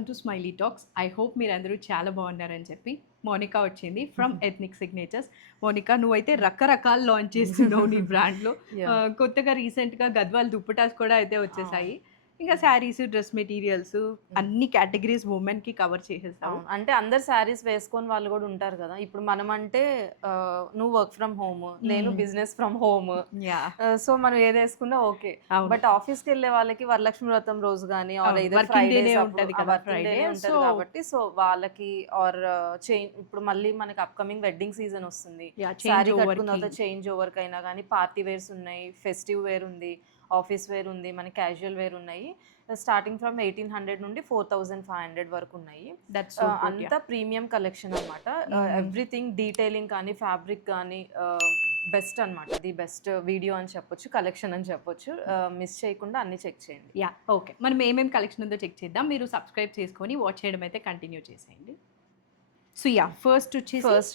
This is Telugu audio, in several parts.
Welcome to smiley talks. I hope మీరందరూ చాలా బాగున్నారని చెప్పి మోనికా వచ్చింది ఫ్రమ్ ఎథ్నిక్ సిగ్నేచర్స్. మోనికా, నువ్వైతే రకరకాల లాంచ్ చేస్తున్నావు నీ బ్రాండ్లో. కొత్తగా రీసెంట్గా గద్వాల్ దుప్పటాస్ కూడా అయితే వచ్చేసాయి. ఇంకా శారీస్, డ్రెస్ మెటీరియల్స్ అన్ని కేటగిరీస్ ఉమెన్కి కవర్ చేసేస్తావు. అంటే అందరు శారీస్ వేసుకొని వాళ్ళు కూడా ఉంటారు కదా. ఇప్పుడు మనం అంటే నువ్వు వర్క్ ఫ్రమ్ హోమ్, నేను బిజినెస్ ఫ్రమ్ హోమ్. సో మనం ఏది వేసుకున్నా ఓకే. బట్ ఆఫీస్కి వెళ్ళే వాళ్ళకి వరలక్ష్మి వ్రతం రోజు కానీ ఫ్రైడే ఉంటుంది కాబట్టి సో వాళ్ళకి ఆర్ ఇప్పుడు మళ్ళీ మనకి అప్కమింగ్ వెడ్డింగ్ సీజన్ వస్తుంది. శారీ కట్టుకున్న తర్వాత చేంజ్ ఓవర్ కైనా కానీ పార్టీ వేర్స్ ఉన్నాయి, ఫెస్టివ్ వేర్ ఉంది, ఆఫీస్ వేర్ ఉంది, మన క్యాజువల్ వేర్ ఉన్నాయి. స్టార్టింగ్ ఫ్రమ్ 1800 నుండి 4500 వరకు ఉన్నాయి. అంతా ప్రీమియం కలెక్షన్ అనమాట. ఎవ్రీథింగ్ డీటెయిలింగ్ కానీ ఫ్యాబ్రిక్ కానీ బెస్ట్ అనమాట. ది బెస్ట్ వీడియో అని చెప్పొచ్చు, కలెక్షన్ అని చెప్పొచ్చు. మిస్ చేయకుండా అన్ని చెక్ చేయండి. ఓకే, మనం ఏమేమి కలెక్షన్ ఉందో చెక్ చేద్దాం. మీరు సబ్స్క్రైబ్ చేసుకొని వాచ్ చేయడం అయితే కంటిన్యూ చేసేయండి. సో ఫస్ట్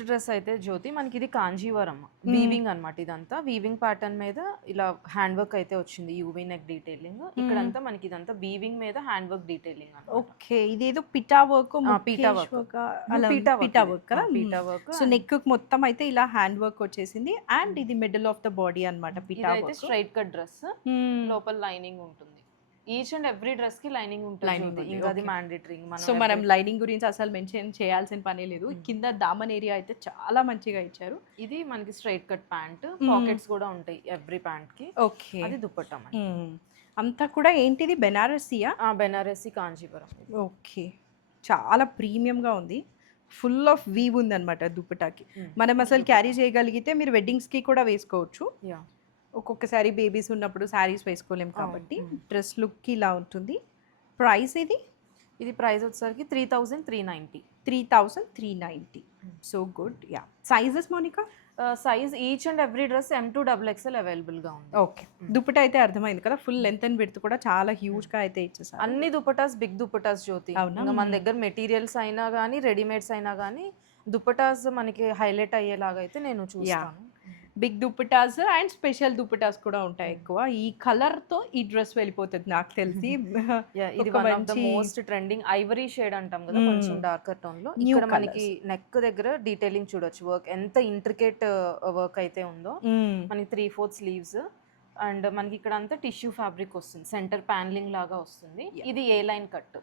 డ్రెస్ అయితే జ్యోతి మనకి ఇది కాంజీవరం వీవింగ్ అనమాట. ఇదంతా వీవింగ్ ప్యాటర్న్ మీద ఇలా హ్యాండ్ వర్క్ అయితే వచ్చింది. యూవీ నెక్ డీటెయిలింగ్ ఇక్కడంతా మనకి ఇదంతా వీవింగ్ మీద హ్యాండ్ వర్క్ డీటెయిలింగ్. ఓకే, ఇదేదో పిటా వర్క్ వర్క్. సో నెక్ మొత్తం అయితే ఇలా హ్యాండ్ వర్క్ వచ్చేసింది. అండ్ ఇది మిడిల్ ఆఫ్ ద బాడీ అనమాట. పిటా అయితే స్ట్రైట్ కట్ డ్రెస్, లోపల లైనింగ్ ఉంటుంది. ఈచ్ అండ్ ఎవ్రీ డ్రెస్ కి లైనింగ్ ఉంటుంది. ఇంకా అది మ్యాండేటరీ. సో మనం లైనింగ్ గురించి అసలు మెన్షన్ చేయాల్సిన పని లేదు. కింద దామన్ ఏరియా అయితే చాలా మంచిగా ఇచ్చారు. ఇది మనకి స్ట్రైట్ కట్ ప్యాంట్, పాకెట్స్ కూడా ఉంటాయి ఎవ్రీ ప్యాంట్ కి. ఓకే, అది దుపట్టా. అంతా కూడా ఏంటిది, బెనారసియా? బెనారసి కాంచీపురం. ఓకే, చాలా ప్రీమియంగా ఉంది. ఫుల్ ఆఫ్ వీవ్ ఉంది అనమాట దుపట్టాకి. మనం అసలు క్యారీ చేయగలిగితే మీరు వెడ్డింగ్స్కి కూడా వేసుకోవచ్చు. ఒక్కొక్కసారి బేబీస్ ఉన్నప్పుడు శారీస్ వేసుకోలేము కాబట్టి డ్రెస్ లుక్ ఇలా ఉంటుంది. ప్రైస్ ఇది ప్రైస్ వచ్చేసరికి 3390. 3390. So good. Sizes Monika? Size each and every dress M2 XXL అవైలబుల్గా ఉంది. ఓకే, దుపట్టా అయితే అర్థమైంది కదా. ఫుల్ లెంత్ అండ్ విడ్త్ కూడా చాలా హ్యూజ్గా అయితే ఇచ్చేసారు. అన్ని దుపటాస్ బిగ్ దుపటాస్ జ్యోతి. మన దగ్గర మెటీరియల్స్ అయినా కానీ రెడీమేడ్స్ అయినా కానీ దుపటాస్ మనకి హైలైట్ అయ్యేలాగా అయితే నేను చూస్తాను. Big dupattas and special dupattas కూడా ఉంటాయి ఎక్కువ. ఈ కలర్ తో ఈ డ్రెస్ వెళ్ళిపోతుంది నాకు తెలిసి. ఇది one of the most trending Ivory shade అంటాం కదా, కొంచెం డార్కర్ టోన్ లో. ఇక్కడ మనకి నెక్ దగ్గర డీటెయిలింగ్ చూడొచ్చు. వర్క్ ఎంత ఇంట్రికేట్ వర్క్ అయితే ఉందో. మనకి 3/4 స్లీవ్స్ అండ్ మనకి ఇక్కడ అంతా టిష్యూ ఫ్యాబ్రిక్ వస్తుంది. సెంటర్ ప్యానలింగ్ లాగా వస్తుంది. ఇది ఏ లైన్ కట్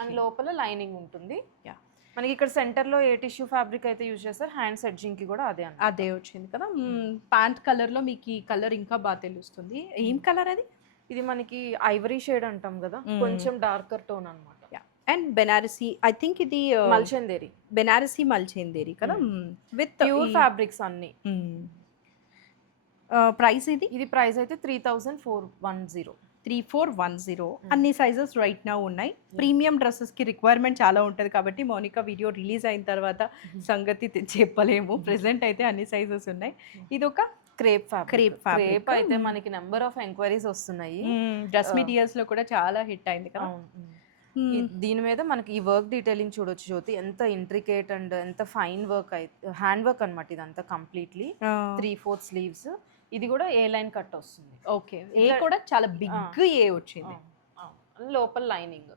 అండ్ లోపల లైనింగ్ ఉంటుంది. మనకి ఇక్కడ సెంటర్ లో ఏ టిష్యూ ఫ్యాబ్రిక్ అయితే యూజ్ చేస్తారు, హ్యాండ్స్ ఎడ్జింగ్ కి కూడా అదే వచ్చింది కదా. ప్యాంట్ కలర్ లో మీకు ఈ కలర్ ఇంకా బాగా తెలుస్తుంది. ఏం కలర్ అది? ఇది మనకి ఐవరీ షేడ్ అంటాం కదా, కొంచెం డార్కర్ టోన్ అన్నమాట. అండ్ బెనారసి, ఐ థింక్ ఇది మల్చందేరి, బెనారసి మల్చందేరి కదా, విత్ ప్యూర్ ఫ్యాబ్రిక్స్ అన్ని. ప్రైస్ ఇది ప్రైస్ అయితే 3410. 3410. అన్ని సైజెస్ రైట్ నౌ ఉన్నాయి. ప్రీమియం డ్రెస్సెస్కి రిక్వైర్మెంట్ చాలా ఉంటుంది కాబట్టి మోనికా వీడియో రిలీజ్ అయిన తర్వాత సంగతి చెప్పలేము. ప్రెసెంట్ అయితే అన్ని సైజెస్ ఉన్నాయి. ఇది ఒక క్రేప్ అయితే మనకి నెంబర్ ఆఫ్ ఎంక్వైరీస్ వస్తున్నాయి. డ్రెస్ మెటీరియల్స్ లో కూడా చాలా హిట్ అయింది కదా. దీని మీద మనకి ఈ వర్క్ డీటెయిలింగ్ చూడొచ్చు జ్యోతి, ఎంత ఇంట్రికేట్ అండ్ ఎంత ఫైన్ వర్క్ అయితే. హ్యాండ్ వర్క్ అనమాట ఇదంతా కంప్లీట్లీ. 3/4 స్లీవ్స్. ఇది కూడా ఏ లైన్ కట్ వస్తుంది. ఓకే, ఏ కూడా చాలా బిగ్ ఏ వచ్చింది. లోపల lining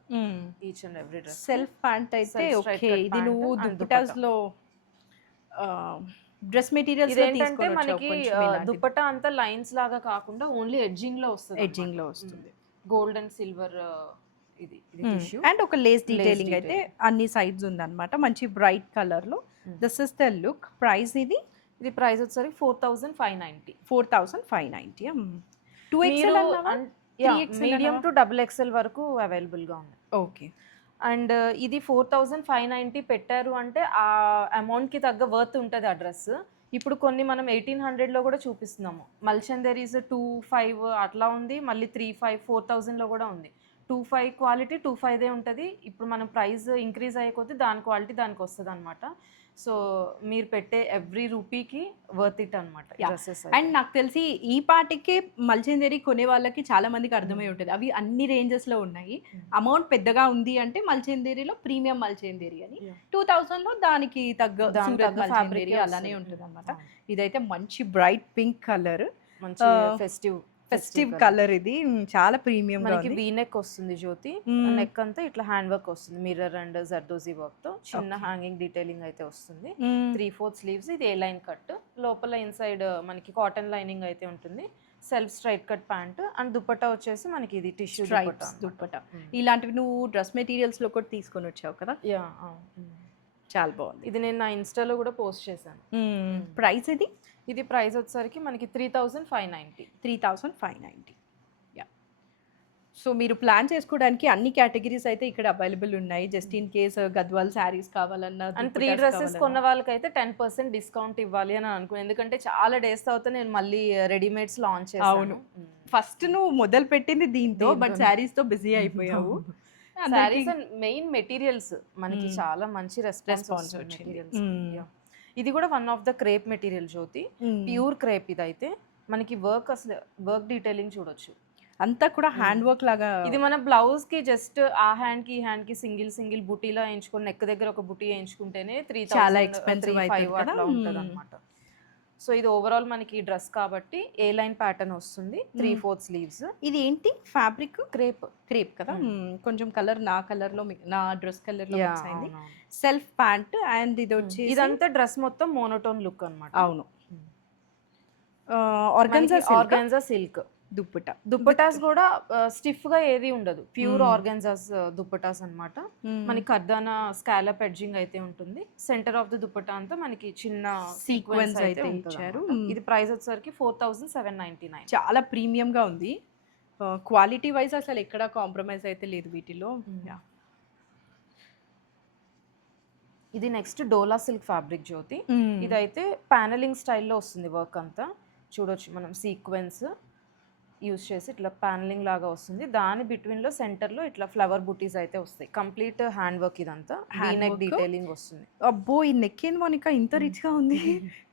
each and every dress. Self pant అయితే ఓకే. ఇది నువ్వు దుపటాస్ లో డ్రెస్ మెటీరియల్స్ ఏంటంటే మనకి దుపట్టా అంతా లైన్స్ లాగా కాకుండా ఓన్లీ ఎడ్జింగ్ లో వస్తుంది. గోల్డ్ అండ్ సిల్వర్ ఇది టిష్యూ అండ్ ఒక లేస్ డీటెయిలింగ్ అయితే అన్ని సైడ్స్ ఉందన్నమాట. మంచి బ్రైట్ కలర్ లో. This is the look. Price ఇది ప్రైస్ వచ్చేసరికి 4590. 4590. 2XL మీడియం టు XXL వరకు అవైలబుల్ గా ఉంది. ఓకే, అండ్ ఇది 4590 పెట్టారు అంటే ఆ అమౌంట్ కి తగ్గ వర్త్ ఉంటుంది ఆ డ్రెస్. ఇప్పుడు కొన్ని మనం 1800 లో కూడా చూపిస్తున్నాము. మల్చందేరీస్ 25 అట్లా ఉంది, మళ్ళీ 35 4000 లో కూడా ఉంది. 25 క్వాలిటీ 25దే ఉంటుంది. ఇప్పుడు మనం ప్రైస్ ఇంక్రీజ్ అయ్యే కొద్దీ దాని క్వాలిటీ దానికి వస్తుంది అనమాట. సో మీరు పెట్టే ఎవ్రీ రూపీకి వర్త్ ఇట్ అనమాట. అండ్ నాకు తెలిసి ఈ పాటికి మల్చందేరి కొనే వాళ్ళకి చాలా మందికి అర్థమై ఉంటుంది. అవి అన్ని రేంజెస్ లో ఉన్నాయి. అమౌంట్ పెద్దగా ఉంది అంటే మల్చందేరిలో ప్రీమియం మల్చందేరి అని, 2000 లో దానికి తగ్గ మల్చందేరి అలానే ఉంటుంది అనమాట. ఇదైతే మంచి బ్రైట్ పింక్ కలర్, మంచి ఫెస్టివ్ కలర్ ఇది చాలా ప్రీమియం గా మనకి ఉంది. వీ నెక్ వస్తుంది జ్యోతి, నెక్ అంతా ఇట్లా హ్యాండ్ వర్క్ వస్తుంది, మిర్రర్ అండ్ జర్దోజీ వర్క్ తో చిన్న హ్యాంగింగ్ డీటెయిలింగ్ అయితే వస్తుంది. 3/4 స్లీవ్స్, ఇది ఏ లైన్ కట్, లోపల ఇన్సైడ్ మనకి కాటన్ లైనింగ్ అయితే ఉంటుంది, self straight cut pant and dupatta వచ్చేసి మనకి ఇది టిష్యూ దుపట్టా. ఇలాంటివి నువ్వు డ్రెస్ మెటీరియల్స్ లో కూడా తీసుకొని వచ్చావు కదా, యా చాలా బాగుంది. ఇది నేను నా ఇన్స్టాలో కూడా పోస్ట్ చేశాను. ప్రైస్ ఇది ప్రైస్ వచ్చేసరికి మనకి 3,590. 3,590. యా. సో మీరు ప్లాన్ చేసుకోవడానికి అన్ని కేటగిరీస్ అయితే ఇక్కడ అవైలబుల్ ఉన్నాయి. Just in case Gadwal saris కావాలన్నా అండ్ 3 డ్రెస్సెస్ కొన్న వాళ్ళకైతే 10% డిస్కౌంట్ ఇవ్వాలి అని అనుకున్నాను, ఎందుకంటే చాలా డేస్ తర్వాత నేను మళ్ళీ రెడీమేడ్స్ లాంచ్ చేశాను. అవును, ఫస్ట్ నువ్వు మొదలు పెట్టింది దీంతో, బట్ శారీస్ తో బిజీ అయిపోయావు. శారీస్ అండ్ మెయిన్ మెటీరియల్స్ మనకి చాలా మంచి రెస్పాన్స్ వచ్చింది. ఇది కూడా one of the crepe material Jyoti, pure crepe. ఇదైతే మనకి వర్క్, అసలు వర్క్ డీటెయిలింగ్ చూడొచ్చు, అంతా కూడా హ్యాండ్ వర్క్ లాగా. ఇది మన బ్లౌజ్ కి జస్ట్ ఆ హ్యాండ్ కి ఈ హ్యాండ్ కి సింగిల్ బుటీలా వేయించుకొని నెక్ దగ్గర ఒక బుటీ వేయించుకుంటేనే 3,000 చాలా ఎక్స్పెన్సివ్ అట్లా ఉంటుంది అనమాట. సో ఇది ఓవరాల్ మనకి డ్రెస్ కాబట్టి ఏ లైన్ ప్యాటర్న్ వస్తుంది, 3/4 స్లీవ్స్. ఇది ఏంటి ఫ్యాబ్రిక్? క్రేప్ కదా, కొంచెం కలర్ నా కలర్ లో, నా డ్రెస్ కలర్ లో మిక్స్ అయింది. సెల్ఫ్ ప్యాంట్ అండ్ ఇది వచ్చి ఇదంతా డ్రెస్ మొత్తం మోనోటోన్ లుక్ అన్నమాట. అవును, ఆర్గాన్జా సిల్క్ దుప్పటా. దుప్పటాస్ కూడా స్టిఫ్ గా ఏది ఉండదు, ప్యూర్ ఆర్గాన్జాస్ దుప్పటాస్ అన్నమాట. మనకి కర్దానా స్కాలప్ ఎడ్జింగ్ అయితే ఉంటుంది, సెంటర్ ఆఫ్ ద దుప్పటా అంతా మనకి చిన్న సీక్వెన్స్ అయితే ఇచ్చారు. ఇది ప్రైస్ వచ్చేసరికి 4,799. చాలా ప్రీమియం గా ఉంది. క్వాలిటీ వైజ్ అసలు ఎక్కడ కాంప్రమైజ్ అయితే లేదు వీటిలో. ఇది నెక్స్ట్ డోలా సిల్క్ ఫ్యాబ్రిక్ జ్యోతి. ఇదైతే ప్యానలింగ్ స్టైల్లో వస్తుంది, వర్క్ అంతా చూడొచ్చు మనం, సీక్వెన్స్ యూస్ చేసి ఇట్లా ప్యానలింగ్ లాగా వస్తుంది, దాని బిట్వీన్ లో సెంటర్ లో ఇట్లా ఫ్లవర్ బుటీస్ అయితే వస్తాయి, కంప్లీట్ హ్యాండ్ వర్క్. ఇదంతా నెక్ డీటెయిలింగ్ వస్తుంది. అబ్బో, ఈ నెక్ ఏం మోనికా ఇంత రిచ్ గా ఉంది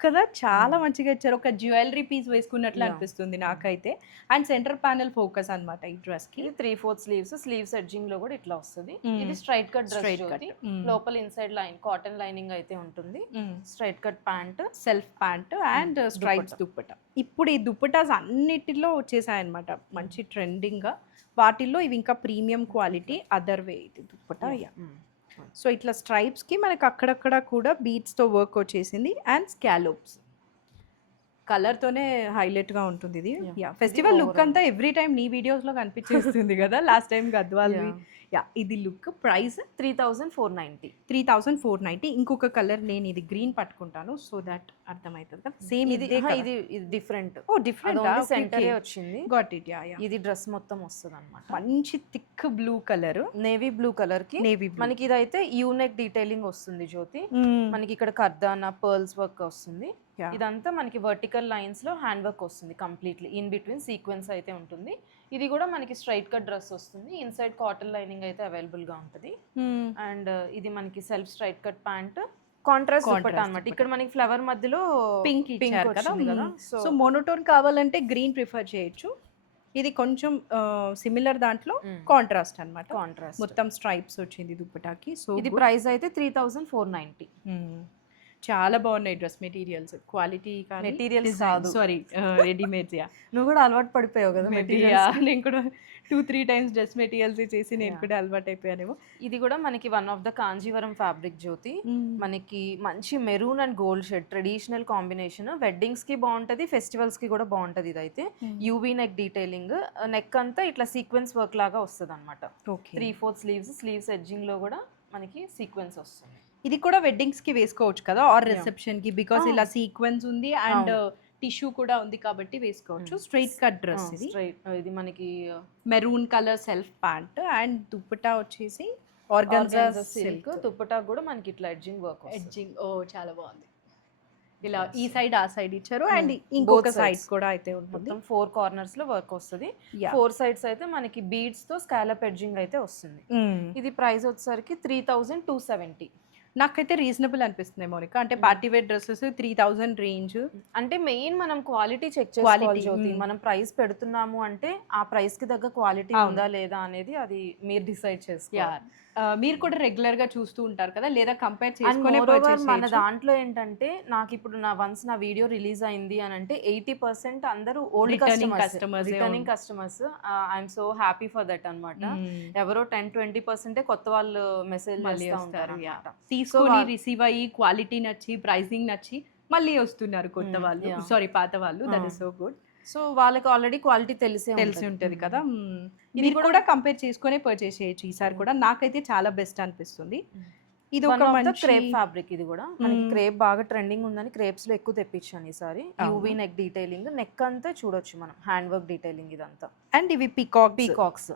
కదా, చాలా మంచిగా ఇచ్చారు. ఒక జ్యువెలరీ పీస్ వేసుకున్నట్లు అనిపిస్తుంది నాకైతే. అండ్ సెంటర్ ప్యానెల్ ఫోకస్ అన్నమాట ఈ డ్రెస్ కి. 3/4 స్లీవ్స్ ఎడ్జింగ్ లో కూడా ఇట్లా వస్తుంది. ఇది స్ట్రైట్ కట్ డ్రెస్, లోపల ఇన్సైడ్ లైన్ కాటన్ లైనింగ్ అయితే ఉంటుంది, straight cut pant, self pant and stripes dupatta. ఇప్పుడు ఈ దుప్పటాస్ అన్నిటిలో వచ్చేసాయి అన్నమాట, మంచి ట్రెండింగ్ గా. వాటిల్లో ఇవి ఇంకా ప్రీమియం క్వాలిటీ, అదర్ వే ఇది దుప్పటా. సో ఇట్లా స్ట్రైప్స్ కి మనకి అక్కడక్కడ కూడా బీడ్స్ తో వర్క్ వచ్చేసింది అండ్ స్కాలోప్స్. కలర్ తోనే హైలైట్ గా ఉంటుంది ఇది. ఫెస్టివల్ లుక్ అంతా ఎవ్రీ టైం నీ వీడియోస్ లో కనిపించేస్తుంది కదా, లాస్ట్ టైం గద్వాల్. ఇది లుక్. ప్రైస్ 3,490. 3,490. ఇంకొక కలర్ నేను ఇది గ్రీన్ పట్టుకుంటాను సో దట్ అర్థమవుతుంది కదా. సేమ్ ఇది డిఫరెంట్. ఓ డిఫరెంట్ సెంటరే వచ్చింది. Got it. ఇది డ్రెస్ మొత్తం వస్తుంది అన్నమాట. మంచి thick blue colour, navy blue colour కి మనకి ఇదైతే యూనెక్ డీటెయిలింగ్ వస్తుంది జ్యోతి. మనకి ఇక్కడ కర్దానా పర్ల్స్ వర్క్ వస్తుంది. ఇదంతా మనకి వర్టికల్ లైన్స్ లో హ్యాండ్ వర్క్ వస్తుంది, కంప్లీట్లీ ఇన్ బిట్వీన్ సీక్వెన్స్ అయితే ఉంటుంది. ఇది కూడా మనకి స్ట్రైట్ కట్ డ్రెస్ వస్తుంది, ఇన్సైడ్ కాటన్ లైనింగ్ అయితే అవైలబుల్ గా ఉంటుంది. అండ్ ఇది మనకి self straight cut pant, contrast dupatta అన్నమాట. ఇక్కడ మనకి ఫ్లవర్ మధ్యలో పింక్ ఇచ్చారు కదా. సో మోనోటోన్ కావాలంటే గ్రీన్ ప్రిఫర్ చేయొచ్చు. ఇది కొంచెం సిమిలర్ దాంట్లో కాంట్రాస్ట్ అన్నమాట, కాంట్రాస్ట్ మొత్తం స్ట్రైప్స్ వచ్చింది దుపట్టాకి. సో ఇది ప్రైస్ అయితే 3,490. చాలా బాగున్నాయి డ్రెస్ మెటీరియల్స్, క్వాలిటీ కానీ మెటీరియల్స్ కాదు, సారీ రెడీమేడ్స్. నువ్వు కూడా అలవాటు పడిపోయావు కదా మెటీరియల్స్. నేను కూడా 2-3 టైమ్స్ డ్రెస్ మెటీరియల్స్ చేసి నేను కూడా అలవాటు అయిపోయానేమో. ఇది కూడా మనకి one of the Kanjeevaram fabric Jyothi. మనకి మంచి maroon and gold shade traditional combination, weddings కి బాగుంటది, ఫెస్టివల్స్ కి కూడా బాగుంటది. ఇదైతే యూవీ నెక్ డీటెయిలింగ్, నెక్ అంతా ఇట్లా సీక్వెన్స్ వర్క్ లాగా వస్తుంది అనమాట. 3/4 స్లీవ్స్ ఎడ్జింగ్ లో కూడా మనకి సీక్వెన్స్ వస్తుంది. ఇది కూడా వెడ్డింగ్స్ కి వేసుకోవచ్చు కదా, ఆర్ రిసెప్షన్ కి, బికాస్ ఇలా సీక్వెన్స్ ఉంది అండ్ టిష్యూ కూడా ఉంది కాబట్టి వేసుకోవచ్చు. స్ట్రైట్ కట్ డ్రెస్ ఇది. ఇది మనకి maroon colour self pant and dupatta వచ్చేసి ఆర్గాన్జా సిల్క్. దుపట్టా కూడా మనకి ఇట్లా ఎడ్జింగ్ వర్క్, ఎడ్జింగ్. ఓ చాలా బాగుంది. ఇలా ఈ సైడ్ ఆ సైడ్ ఇచ్చారు అండ్ ఇంకొక సైడ్ కూడా అయితే ఉంటుంది. 4 కార్నర్స్ లో వర్క్ వస్తుంది. 4 సైడ్స్ అయితే మనకి బీడ్స్ తో స్కాలప్ ఎడ్జింగ్ అయితే వస్తుంది. ఇది ప్రైస్ వచ్చేసరికి 3,270. నాకైతే రీజనబుల్ అనిపిస్తుంది మోనికా. అంటే పార్టీ వేర్ డ్రెస్సెస్ 3,000 రేంజ్. అంటే మెయిన్ మనం క్వాలిటీ చెక్ చేసుకోవాలి జ్యోతి. మనం ప్రైస్ పెడుతున్నాము అంటే ఆ ప్రైస్ కి తగ్గ క్వాలిటీ ఉందా లేదా అనేది అది మీరు డిసైడ్ చేసుకోవాలి. మీరు కూడా రెగ్యులర్ గా చూస్తూ ఉంటారు కదా, లేదా కంపేర్ అండ్ చేసుకునే మోరోవర్ మన పర్చేస్ దాంట్లో ఏంటంటే నాకు ఇప్పుడు వన్స్ నా వీడియో రిలీజ్ అయింది అని అంటే 80% అందరూ old Returning customers, customers A returning customers. I'm so happy for that అన్నమాట. ఎవరో 10-20% కొత్త వాళ్ళు మెసేజ్ మళ్ళీ చేస్తూ వస్తారు ఉంటారు అన్నమాట. తీసుకొని రిసీవ్ అయ్యి క్వాలిటీ నచ్చి ప్రైసింగ్ నచ్చి మళ్ళీ వస్తున్నారు కొత్త వాళ్ళు, yeah. సారీ పాత వాళ్ళు. That is so good. So వాళ్ళకి ఆల్రెడీ క్వాలిటీ తెలిసి ఉంటది కదా. ఇది కూడా కంపేర్ చేసుకునే పర్చేస్ చేయొచ్చు ఈసారి కూడా. నాకైతే చాలా బెస్ట్ అనిపిస్తుంది. ఇది ఒక మంచి క్రేప్ ఫ్యాబ్రిక్. ఇది కూడా మనకి క్రేప్ బాగా ట్రెండింగ్ ఉందని క్రేప్స్ లో ఎక్కువ తెప్పించాను ఈసారి. యూవీ నెక్ డీటెయిలింగ్, నెక్ అంతా చూడొచ్చు మనం, హ్యాండ్ వర్క్ డీటెయిలింగ్ ఇదంతా. అండ్ ఇవి పీకాక్స్.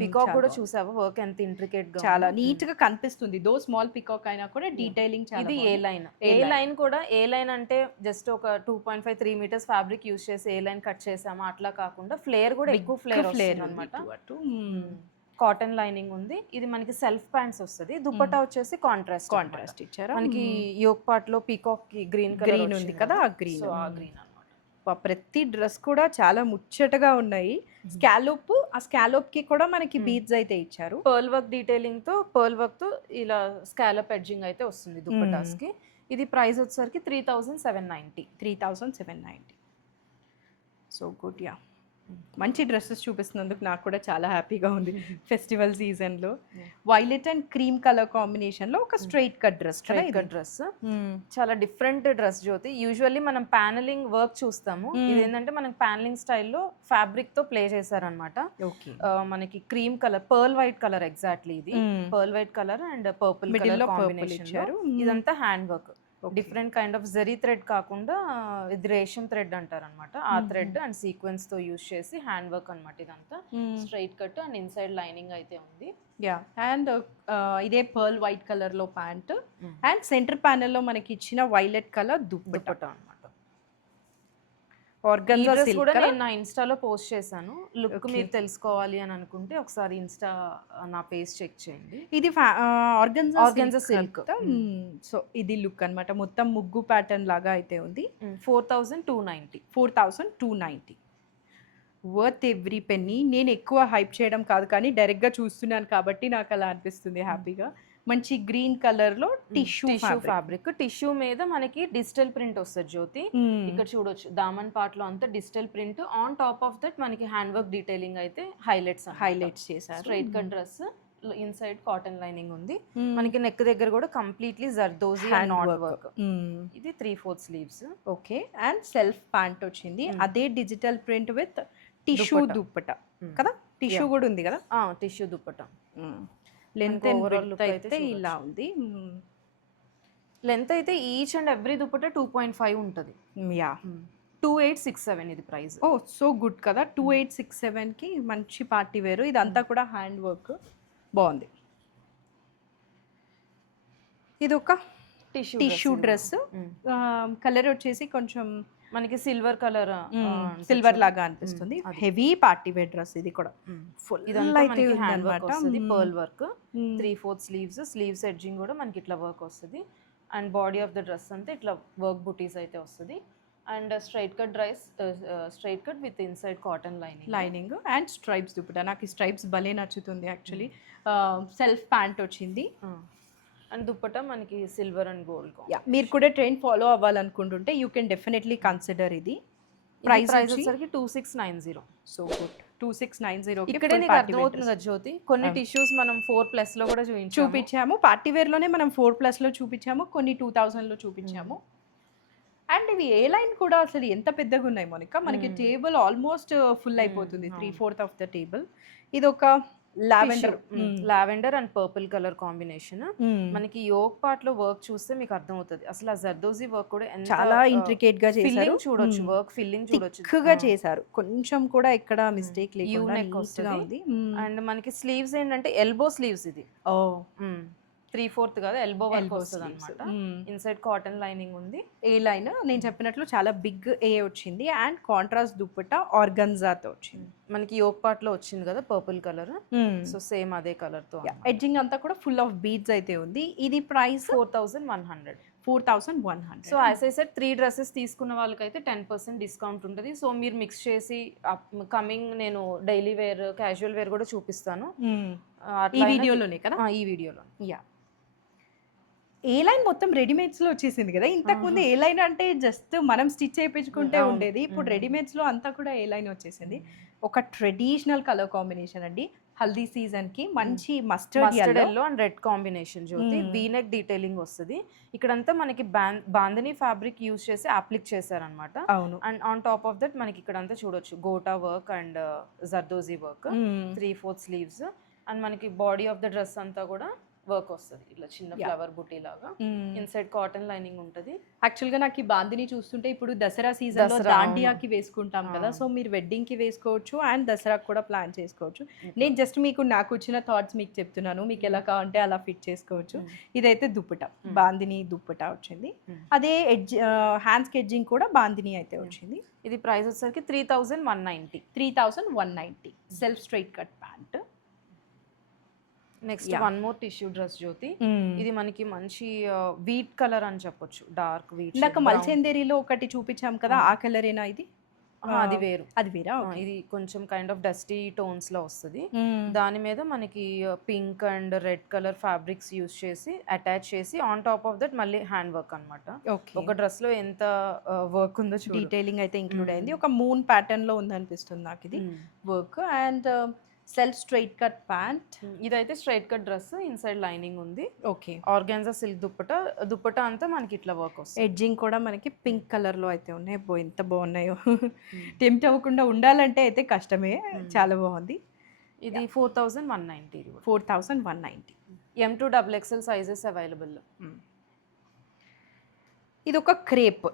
పీకాక్ కూడా చూసావా వర్క్ ఎంత ఇంట్రికేట్ గా, చాలా నీట్ గా కనిపిస్తుంది. దో స్మాల్ పీకాక్ అయినా కూడా డీటెయిలింగ్ చాలా. ఇది ఏ లైన్ కూడా, ఏ లైన్ అంటే జస్ట్ ఒక 2.5-3 మీటర్స్ ఫ్యాబ్రిక్ యూస్ చేసి ఏ లైన్ కట్ చేసామా అట్లా కాకుండా ఫ్లేర్ కూడా ఎక్కువ ఫ్లేర్ అన్నమాట. కాటన్ లైనింగ్ ఉంది. ఇది మనకి సెల్ఫ్ ప్యాంట్స్ వస్తుంది. దుపట్టా వచ్చేసి కాంట్రాస్ట్ ఇచ్చారు. మనకి యోక్ పార్ట్ లో పీకాక్ కి గ్రీన్ గ్రీన్ ఉంది కదా, ఆ గ్రీన్ అన్నమాట. ప్రతి డ్రెస్ కూడా చాలా ముచ్చటగా ఉన్నాయి. స్కాలోప్, ఆ స్కాలోప్ కి కూడా మనకి బీడ్స్ అయితే ఇచ్చారు. పర్ల్ వర్క్ డీటెయిలింగ్ తో, పర్ల్ వర్క్ తో ఇలా స్కాలప్ ఎడ్జింగ్ అయితే వస్తుంది దుపట్టాస్ కి. ఇది ప్రైస్ వచ్చేసరికి 3790. So good. యా, మంచి డ్రెస్సెస్ చూపిస్తున్నందుకు నాకు కూడా చాలా హ్యాపీగా ఉంది. ఫెస్టివల్ సీజన్లో వైలెట్ అండ్ క్రీమ్ కలర్ కాంబినేషన్లో ఒక స్ట్రైట్ కట్ డ్రెస్. చాలా డిఫరెంట్ డ్రెస్ జ్యోతి. యూజువల్లీ మనం ప్యానలింగ్ వర్క్ చూస్తాము. ఇది ఏంటంటే మనకి ప్యానలింగ్ స్టైల్లో ఫ్యాబ్రిక్ తో ప్లే చేశారనమాట. మనకి cream colour, pearl white colour, exactly ఇది pearl white colour and purple colour combination. ఇదంతా hand work. Different kind of zari thread కాకుండా ఇది రేషం థ్రెడ్ అంటారు అనమాట. ఆ థ్రెడ్ అండ్ సీక్వెన్స్ తో యూస్ చేసి హ్యాండ్ వర్క్ అనమాట. ఇదంతా straight cut and inside lining అయితే ఉంది. యా, అండ్ ఇదే పర్ల్ వైట్ కలర్ లో ప్యాంట్ అండ్ సెంటర్ ప్యానెల్ లో మనకి ఇచ్చిన వైలెట్ కలర్ దుపట్టా అనమాట. ఆర్గన్జా సిల్క్ కూడా నేను నా ఇన్స్టాలో పోస్ట్ చేశాను. లుక్ మీరు తెలుసుకోవాలి అని అనుకుంటే ఒకసారి ఇన్స్టా నా పేజ్ చెక్ చేయండి. ఇది ఆర్గన్జా సిల్క్. సో ఇది లుక్ అన్నమాట. మొత్తం ముగ్గు ప్యాటర్న్ లాగా అయితే ఉంది. 4290. Worth every penny. నేను ఎక్కువ హైప్ చేయడం కాదు, కానీ డైరెక్ట్ గా చూస్తున్నాను కాబట్టి నాకు అలా అనిపిస్తుంది హ్యాపీగా. మంచి గ్రీన్ కలర్ లో టిష్యూ ఫ్యాబ్రిక్. టిష్యూ మీద మనకి డిజిటల్ ప్రింట్ వస్తుంది జ్యోతి. ఇక్కడ చూడొచ్చు దామన్ పార్ట్ లో అంతా digital print. On top of that మనకి హ్యాండ్ వర్క్ డీటెయిలింగ్ అయితే హైలైట్స్ చేశారు. Straight cut dress, inside cotton lining ఉంది. మనకి నెక్ దగ్గర కూడా completely zardozi and not work. ఇది 3/4 sleeves. Okay, and self pant వచ్చింది. అదే digital print with tissue dupatta కదా. టిష్యూ కూడా ఉంది కదా. టిష్యూ దుపట్టా. లెంత్ అయితే ఇలా ఉంది. లెంత్ అయితే ఈచ్ అండ్ ఎవ్రీ దుపట్టా 2.5 ఉంటుంది. యా, 2867 ఇది ప్రైస్. ఓ సో గుడ్ కదా. 2867 కి మంచి పార్టీ వేరు. ఇదంతా కూడా హ్యాండ్ వర్క్ బాగుంది. ఇది ఒక టిష్యూ డ్రెస్. కలర్ వచ్చేసి కొంచెం మనకి సిల్వర్ కలర్, సిల్వర్ లాగా అనిపిస్తుంది. హెవీ పార్టీ వేర్ డ్రెస్ ఇది కూడా. ఫుల్ హ్యాండ్ వర్క్ వస్తుంది, పర్ల్ వర్క్. 3/4 స్లీవ్స్ ఎడ్జింగ్ కూడా మనకి ఇట్లా వర్క్ వస్తుంది. And body of the dress అంతా ఇట్లా వర్క్ బుటీస్ అయితే వస్తుంది. And straight cut with inside cotton lining and stripes dupatta. నాకు ఈ స్ట్రైప్స్ భలే నచ్చుతుంది యాక్చువల్లీ. సెల్ఫ్ ప్యాంట్ వచ్చింది. అండ్ దుపట్టా మనకి సిల్వర్ అండ్ గోల్డ్. మీరు కూడా ట్రెండ్ ఫాలో అవ్వాలనుకుంటుంటే యూ కెన్ డెఫినెట్లీ కన్సిడర్ ఇది. ప్రైస్ వచ్చేసరికి 2690. So good. 2690. ఇక్కడే నీకు అర్థమవుతుంది కదా జ్యోతి, కొన్ని టిష్యూస్ మనం 4+ లో కూడా చూపించాము. పార్టీ వేర్ లోనే మనం 4+ లో చూపించాము, కొన్ని 2000 లో చూపించాము. అండ్ ఇవి ఏ లైన్ కూడా అసలు ఎంత పెద్దగా ఉన్నాయి మోనికా. మనకి టేబుల్ ఆల్మోస్ట్ ఫుల్ అయిపోతుంది, 3/4 ఆఫ్ ద టేబుల్. ఇది ఒక lavender and purple colour combination. మనకి యోక్ పార్ట్ లో వర్క్ చూస్తే మీకు అర్థం అవుతుంది. అసలు ఆ జర్దోజీ వర్క్ కూడా చాలా ఇంట్రికేట్ గా చేశారు. చూడొచ్చు, వర్క్ ఫిల్లింగ్ చూడొచ్చు, గా చేశారు. కొంచెం కూడా ఇక్కడ మిస్టేక్ లేకుండా ఉంది. అండ్ మనకి స్లీవ్స్ ఏంటంటే ఎల్బో స్లీవ్స్. ఇది 3/4 కాదు, ఎల్బో వర్క్ వస్తుంది అనమాట. ఇన్సైడ్ కాటన్ లైనింగ్ ఉంది. ఏ లైన్ నేను చెప్పినట్లు చాలా బిగ్ ఏ వచ్చింది. అండ్ కాంట్రాస్ట్ దుపట్టా ఆర్గన్జాతో వచ్చింది. మనకి యోక్ పార్ట్ లో వచ్చింది కదా పర్పుల్ కలర్. సో సేమ్ అదే కలర్ తో ఎడ్జింగ్ అంతా కూడా ఫుల్ ఆఫ్ బీడ్స్ అయితే ఉంది. ఇది price 4100. So as I said 3 dresses తీసుకున్న వాళ్ళకైతే 10% డిస్కౌంట్ ఉంటుంది. సో మీరు మిక్స్ చేసి కమింగ్ నేను డైలీ వేర్, క్యాజువల్ వేర్ కూడా చూపిస్తాను. ఈ వీడియోలోనే కదా? ఈ వీడియోలో. యా, ఏ లైన్ మొత్తం రెడీమేడ్స్లో వచ్చేసింది కదా. ఇంతకుముందు ఏ లైన్ అంటే జస్ట్ మనం స్టిచ్ చేయించుకుంటే ఉండేది, ఇప్పుడు రెడీమేడ్స్లో అంతా కూడా ఏ లైన్ వచ్చేసింది. ఒక ట్రెడిషనల్ కలర్ కాంబినేషన్ అండి, హల్దీ సీజన్కి మంచి mustard yellow and red combination Jyothi. V neck detailing వస్తుంది. ఇక్కడంతా మనకి బాందని ఫ్యాబ్రిక్ యూజ్ చేసి అప్లిక్ చేశారనమాట. అవును. And on top of that మనకి ఇక్కడంతా చూడొచ్చు gota work and zardozi work, 3/4 sleeves. And మనకి బాడీ ఆఫ్ ద డ్రెస్ అంతా కూడా వర్క్ వస్తుంది, ఇట్లా చిన్న ఫ్లవర్ బుటీ లాగా. ఇన్సైడ్ కాటన్ లైనింగ్ ఉంటుంది. యాక్చువల్గా నాకు ఈ బాందిని చూస్తుంటే ఇప్పుడు దసరా సీజన్లో దాండియాకి వేసుకుంటాం కదా, సో మీరు వెడ్డింగ్కి వేసుకోవచ్చు అండ్ దసరాకి కూడా ప్లాన్ చేసుకోవచ్చు. నేను జస్ట్ నాకు వచ్చిన థాట్స్ మీకు చెప్తున్నాను, మీకు ఎలా కావాలంటే అలా ఫిట్ చేసుకోవచ్చు. ఇదైతే దుప్పటా, బాందిని దుప్పటా వచ్చింది. అదే ఎడ్జ్ హ్యాండ్స్కి ఎడ్జింగ్ కూడా బాందిని అయితే వచ్చింది. ఇది ప్రైస్ వచ్చేసరికి 3190. 3190 self straight cut pant. Next one more tissue dress Jyothi. ఇది మనకి మంచి వీట్ కలర్ అని చెప్పొచ్చు, డార్క్ వీట్. ఇందాక మల్చెందేరిలో ఒకటి చూపించాం కదా, ఆ కలరేనా ఇది? అది వేరు, అది వేరా? ఇది కొంచెం కైండ్ ఆఫ్ డస్టీ టోన్స్ లో వస్తుంది. దాని మీద మనకి pink and red colour fabrics use చేసి అటాచ్ చేసి ఆన్ టాప్ ఆఫ్ దట్ మళ్ళీ హ్యాండ్ వర్క్ అనమాట. ఒక డ్రెస్ లో ఎంత వర్క్ ఉందో డీటెయిలింగ్ అయితే ఇంక్లూడ్ అయింది. ఒక మూన్ ప్యాటర్న్ లో ఉంది అనిపిస్తుంది నాకు ఇది work. And self straight cut pant. ఇదైతే straight cut dress, inside lining ఉంది. ఓకే. ఆర్గాన్జా సిల్క్ దుప్పటా అంతా మనకి ఇట్లా వర్క్ వస్తుంది. ఎడ్జింగ్ కూడా మనకి పింక్ కలర్ లో అయితే ఉన్నాయి. ఎంత బాగున్నాయో, టెంప్ట్ అవ్వకుండా ఉండాలంటే అయితే కష్టమే. చాలా బాగుంది. ఇది 4190. 4190. M2 XXL sizes available. ఇది ఒక క్రేప్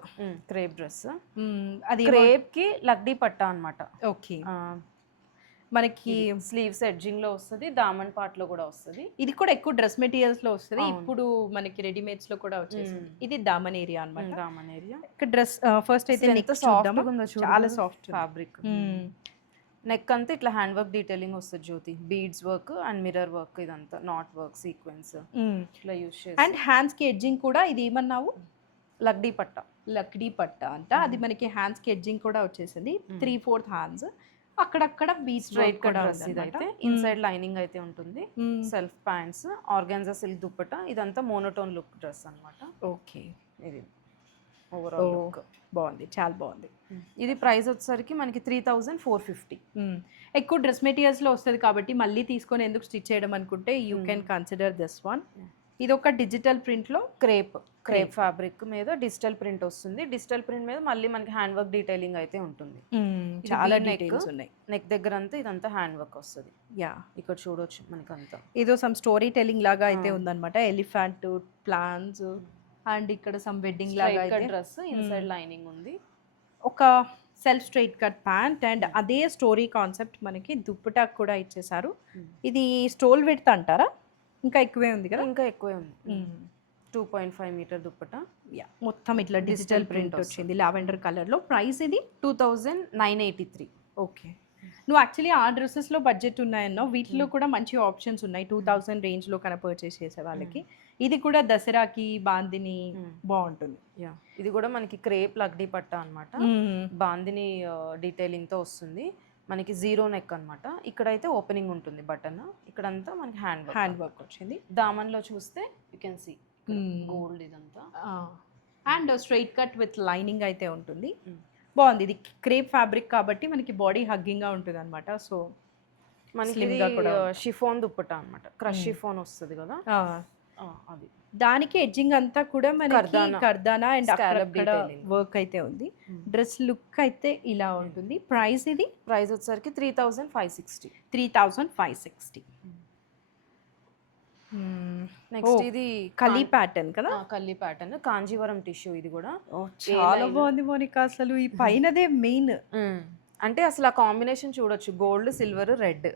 డ్రెస్. అది క్రేప్ కి లక్డీ పట్టా అన్నమాట. ఓకే. మనకి స్లీవ్స్ ఎడ్జింగ్ లో వస్తుంది, దామన్ పార్ట్ లో కూడా వస్తుంది. ఇది కూడా ఎక్కువ డ్రెస్ మెటీరియల్స్ లో వస్తుంది, ఇప్పుడు మనకి రెడీమేడ్స్ లో కూడా వచ్చేసింది. ఇది దామన్ ఏరియా అన్నమాట. దామన్ ఏరియా. ఇక్కడ డ్రెస్ ఫస్ట్ అయితే నెక్ చూద్దామా? చాలా సాఫ్ట్ ఫ్యాబ్రిక్. నెక్ అంతా ఇట్లా హ్యాండ్ వర్క్ డీటెయిలింగ్ వస్తుంది Jyothi, beads work and mirror work, ఇదంతా నాట్ వర్క్ సీక్వెన్స్ ఇట్లా యూస్ చేసి. అండ్ హ్యాండ్స్ కి ఎడ్జింగ్ కూడా ఇది ఏమన్నావు? లక్డీ పట్టా అంట. అది మనకి హ్యాండ్స్ కి ఎడ్జింగ్ కూడా వచ్చేసింది. 3/4 హ్యాండ్స్, అక్కడక్కడ బీచ్ స్ట్రైట్ కట్ డ్రెస్. ఇదైతే ఇన్సైడ్ లైనింగ్ అయితే ఉంటుంది. Self pants, organza silk dupatta, ఇదంతా మోనోటోన్ లుక్ డ్రెస్ అన్నమాట. ఓకే. ఇది ఓవరాల్ లుక్ బాగుంది, చాలా బాగుంది. ఇది ప్రైస్ వచ్చేసరికి మనకి 3450. ఎక్కువ డ్రెస్ మెటీరియల్స్ లో వస్తుంది కాబట్టి మళ్ళీ తీసుకొని ఎందుకు స్టిచ్ చేయడం అనుకుంటే you can consider this one. ఇది ఒక డిజిటల్ ప్రింట్ లో క్రేప్ ఫ్యాబ్రిక్ మీద డిజిటల్ ప్రింట్ వస్తుంది. డిజిటల్ ప్రింట్ మీద మళ్ళీ మనకి హ్యాండ్ వర్క్ డీటెయిలింగ్ అయితే ఉంటుంది. చాలా డీటెయిల్స్ ఉన్నాయి. నెక్ దగ్గర అంతా ఇదంతా హ్యాండ్ వర్క్ వస్తుంది. యా, ఇక్కడ చూడొచ్చు మనకి అంతా ఏదో సమ్ స్టోరీ టెల్లింగ్ లాగా అయితే ఉందన్నమాట. ఎలిఫెంట్ ప్లాన్స్ అండ్ ఇక్కడ సమ్ వెడ్డింగ్ లాగా అయితే డ్రెస్, ఇన్సైడ్ లైనింగ్ ఉంది. ఒక self straight cut pant and అదే స్టోరీ కాన్సెప్ట్ మనకి దుప్పటా కూడా ఇచ్చేసారు. ఇది స్టోల్ విడ్త్ అంటారా? ఇంకా ఎక్కువే ఉంది కదా? ఇంకా ఎక్కువే ఉంది. 2.5 మీటర్ దుప్పటా. యా, మొత్తం ఇట్లా డిజిటల్ ప్రింట్ వచ్చింది లావెండర్ కలర్ లో. ప్రైస్ ఇది 2983. ఓకే. నువ్వు యాక్చువల్లీ ఆ డ్రెస్సెస్లో బడ్జెట్ ఉన్నాయన్నో, వీటిలో కూడా మంచి ఆప్షన్స్ ఉన్నాయి 2000 రేంజ్లో కన్నా పర్చేస్ చేసే వాళ్ళకి. ఇది కూడా దసరాకి బాందిని బాగుంటుంది. యా, ఇది కూడా మనకి క్రేప్ లక్డీ పట్టా అనమాట. బాందిని డీటెయిలింగ్తో వస్తుంది. మనకి జీరో నెక్ అనమాట. ఇక్కడైతే ఓపెనింగ్ ఉంటుంది బటన్, ఇక్కడంతా మనకి హ్యాండ్ వర్క్ వచ్చింది. దామన్లో చూస్తే యూ కెన్ సీ గోల్డ్ ఇదంతా. And straight cut with lining అయితే ఉంటుంది. బాగుంది. ఇది క్రేప్ ఫ్యాబ్రిక్ కాబట్టి మనకి బాడీ హగ్గింగ్ గా ఉంటుంది అనమాట. సో మనకి షిఫోన్ దుప్పటా అనమాట. క్రష్ షిఫోన్ వస్తుంది కదా, అది. దానికి ఎడ్జింగ్ అంతా కూడా మనకి కర్దానా అండ్ అక్కడ వర్క్ అయితే ఉంది. డ్రెస్ లుక్ అయితే ఇలా ఉంటుంది. ప్రైస్ ఇది ప్రైస్ వచ్చేసరికి 3560. 3560. నెక్స్ట్ ఇది కలీ ప్యాటర్న్ కదా? కలీ ప్యాటర్న్, కాంజీవరం టిష్యూ. ఇది కూడా చాలా బాగుంది మోనికా. అసలు ఈ పైనదే మెయిన్. అంటే అసలు ఆ కాంబినేషన్ చూడొచ్చు, గోల్డ్ సిల్వర్ రెడ్.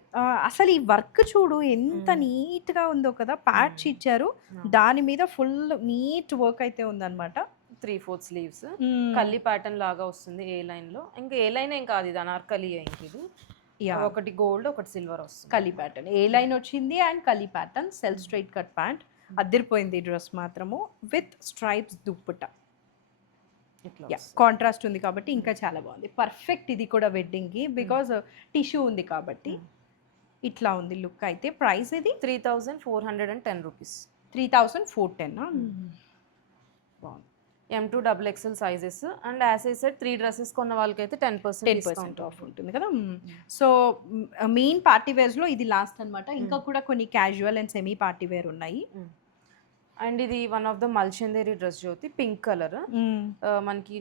అసలు ఈ వర్క్ చూడు ఎంత నీట్ గా ఉందో కదా. ప్యాచ్ ఇచ్చారు, దాని మీద ఫుల్ నీట్ వర్క్ అయితే ఉందన్నమాట. 3/4 స్లీవ్స్, కల్లీ ప్యాటర్న్ లాగా వస్తుంది ఏ లైన్ లో. ఇంకా ఏ లైన్ ఏం కాదు, ఇది అనార్కలి ఇంక. ఇది ఒకటి గోల్డ్ ఒకటి సిల్వర్ వస్తుంది. కలీ ప్యాటర్న్ ఏ లైన్ వచ్చింది and kali pattern. Self straight cut pant, అద్దరిపోయింది డ్రెస్ మాత్రము. విత్ స్ట్రైప్స్ దుప్పటా, కాంట్రాస్ట్ ఉంది కాబట్టి ఇంకా చాలా బాగుంది. పర్ఫెక్ట్. ఇది కూడా వెడ్డింగ్కి బికాజ్ టిష్యూ ఉంది కాబట్టి. ఇట్లా ఉంది లుక్ అయితే. ప్రైస్ ఇది 3410 రూపీస్. 3410. బాగుంది. M2 XXL sizes and as I said 3 dresses కొన్న వాళ్ళకైతే 10% 10% ఆఫ్ ఉంటుంది కదా. సో మెయిన్ పార్టీ వేర్స్లో ఇది లాస్ట్ అనమాట. ఇంకా కూడా కొన్ని casual and semi party wear ఉన్నాయి. అండ్ ఇది one of the Malchanderi dress Jyothi, pink colour. మనకి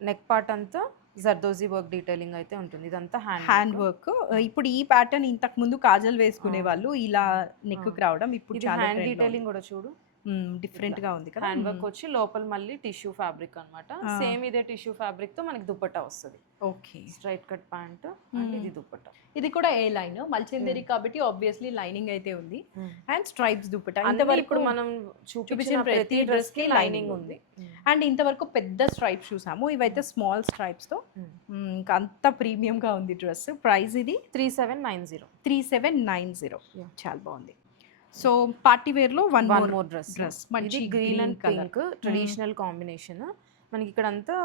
నెక్ పార్ట్ అంతా జర్దోజీ వర్క్ డీటెయిలింగ్ అయితే ఉంటుంది. ఇదంతా హ్యాండ్ వర్క్. ఇప్పుడు ఈ ప్యాటర్న్ ఇంతకు ముందు కాజల్ వేసుకునే వాళ్ళు ఇలా నెక్ రావడం ఇప్పుడు చాలా హ్యాండ్ డీటెయిలింగ్ కూడా చూడు డిఫరెంట్ గా ఉంది కదా. హ్యాండ్ వర్క్ వచ్చి లోపల మళ్ళీ టిష్యూ ఫ్యాబ్రిక్ అన్నమాట. సేమ్ ఇదే టిష్యూ ఫ్యాబ్రిక్ తో మనకి దుపట్టా వస్తుంది. Okay, straight cut pant and ఇది దుపట్టా. ఇది కూడా ఏ లైన్ మల్చందేరి కాబట్టి ఆబ్వియస్లీ లైనింగ్ అయితే ఉంది అండ్ స్ట్రైప్స్ దుపట్టా. ఇంతవరకు ఇప్పుడు మనం చూపించిన ప్రతి డ్రెస్ కి లైనింగ్ ఉంది. అండ్ ఇంతవరకు పెద్ద స్ట్రైప్స్ చూసాము, ఇవైతే స్మాల్ స్ట్రైప్స్ తో ఇంకా అంత ప్రీమియం గా ఉంది డ్రెస్. ప్రైస్ ఇది 3790. చాలా బాగుంది. సో పార్టీ వేర్ లో వన్ మోర్ డ్రెస్ మంచి green and pink traditional combination. మనకి ఇక్కడ అంతా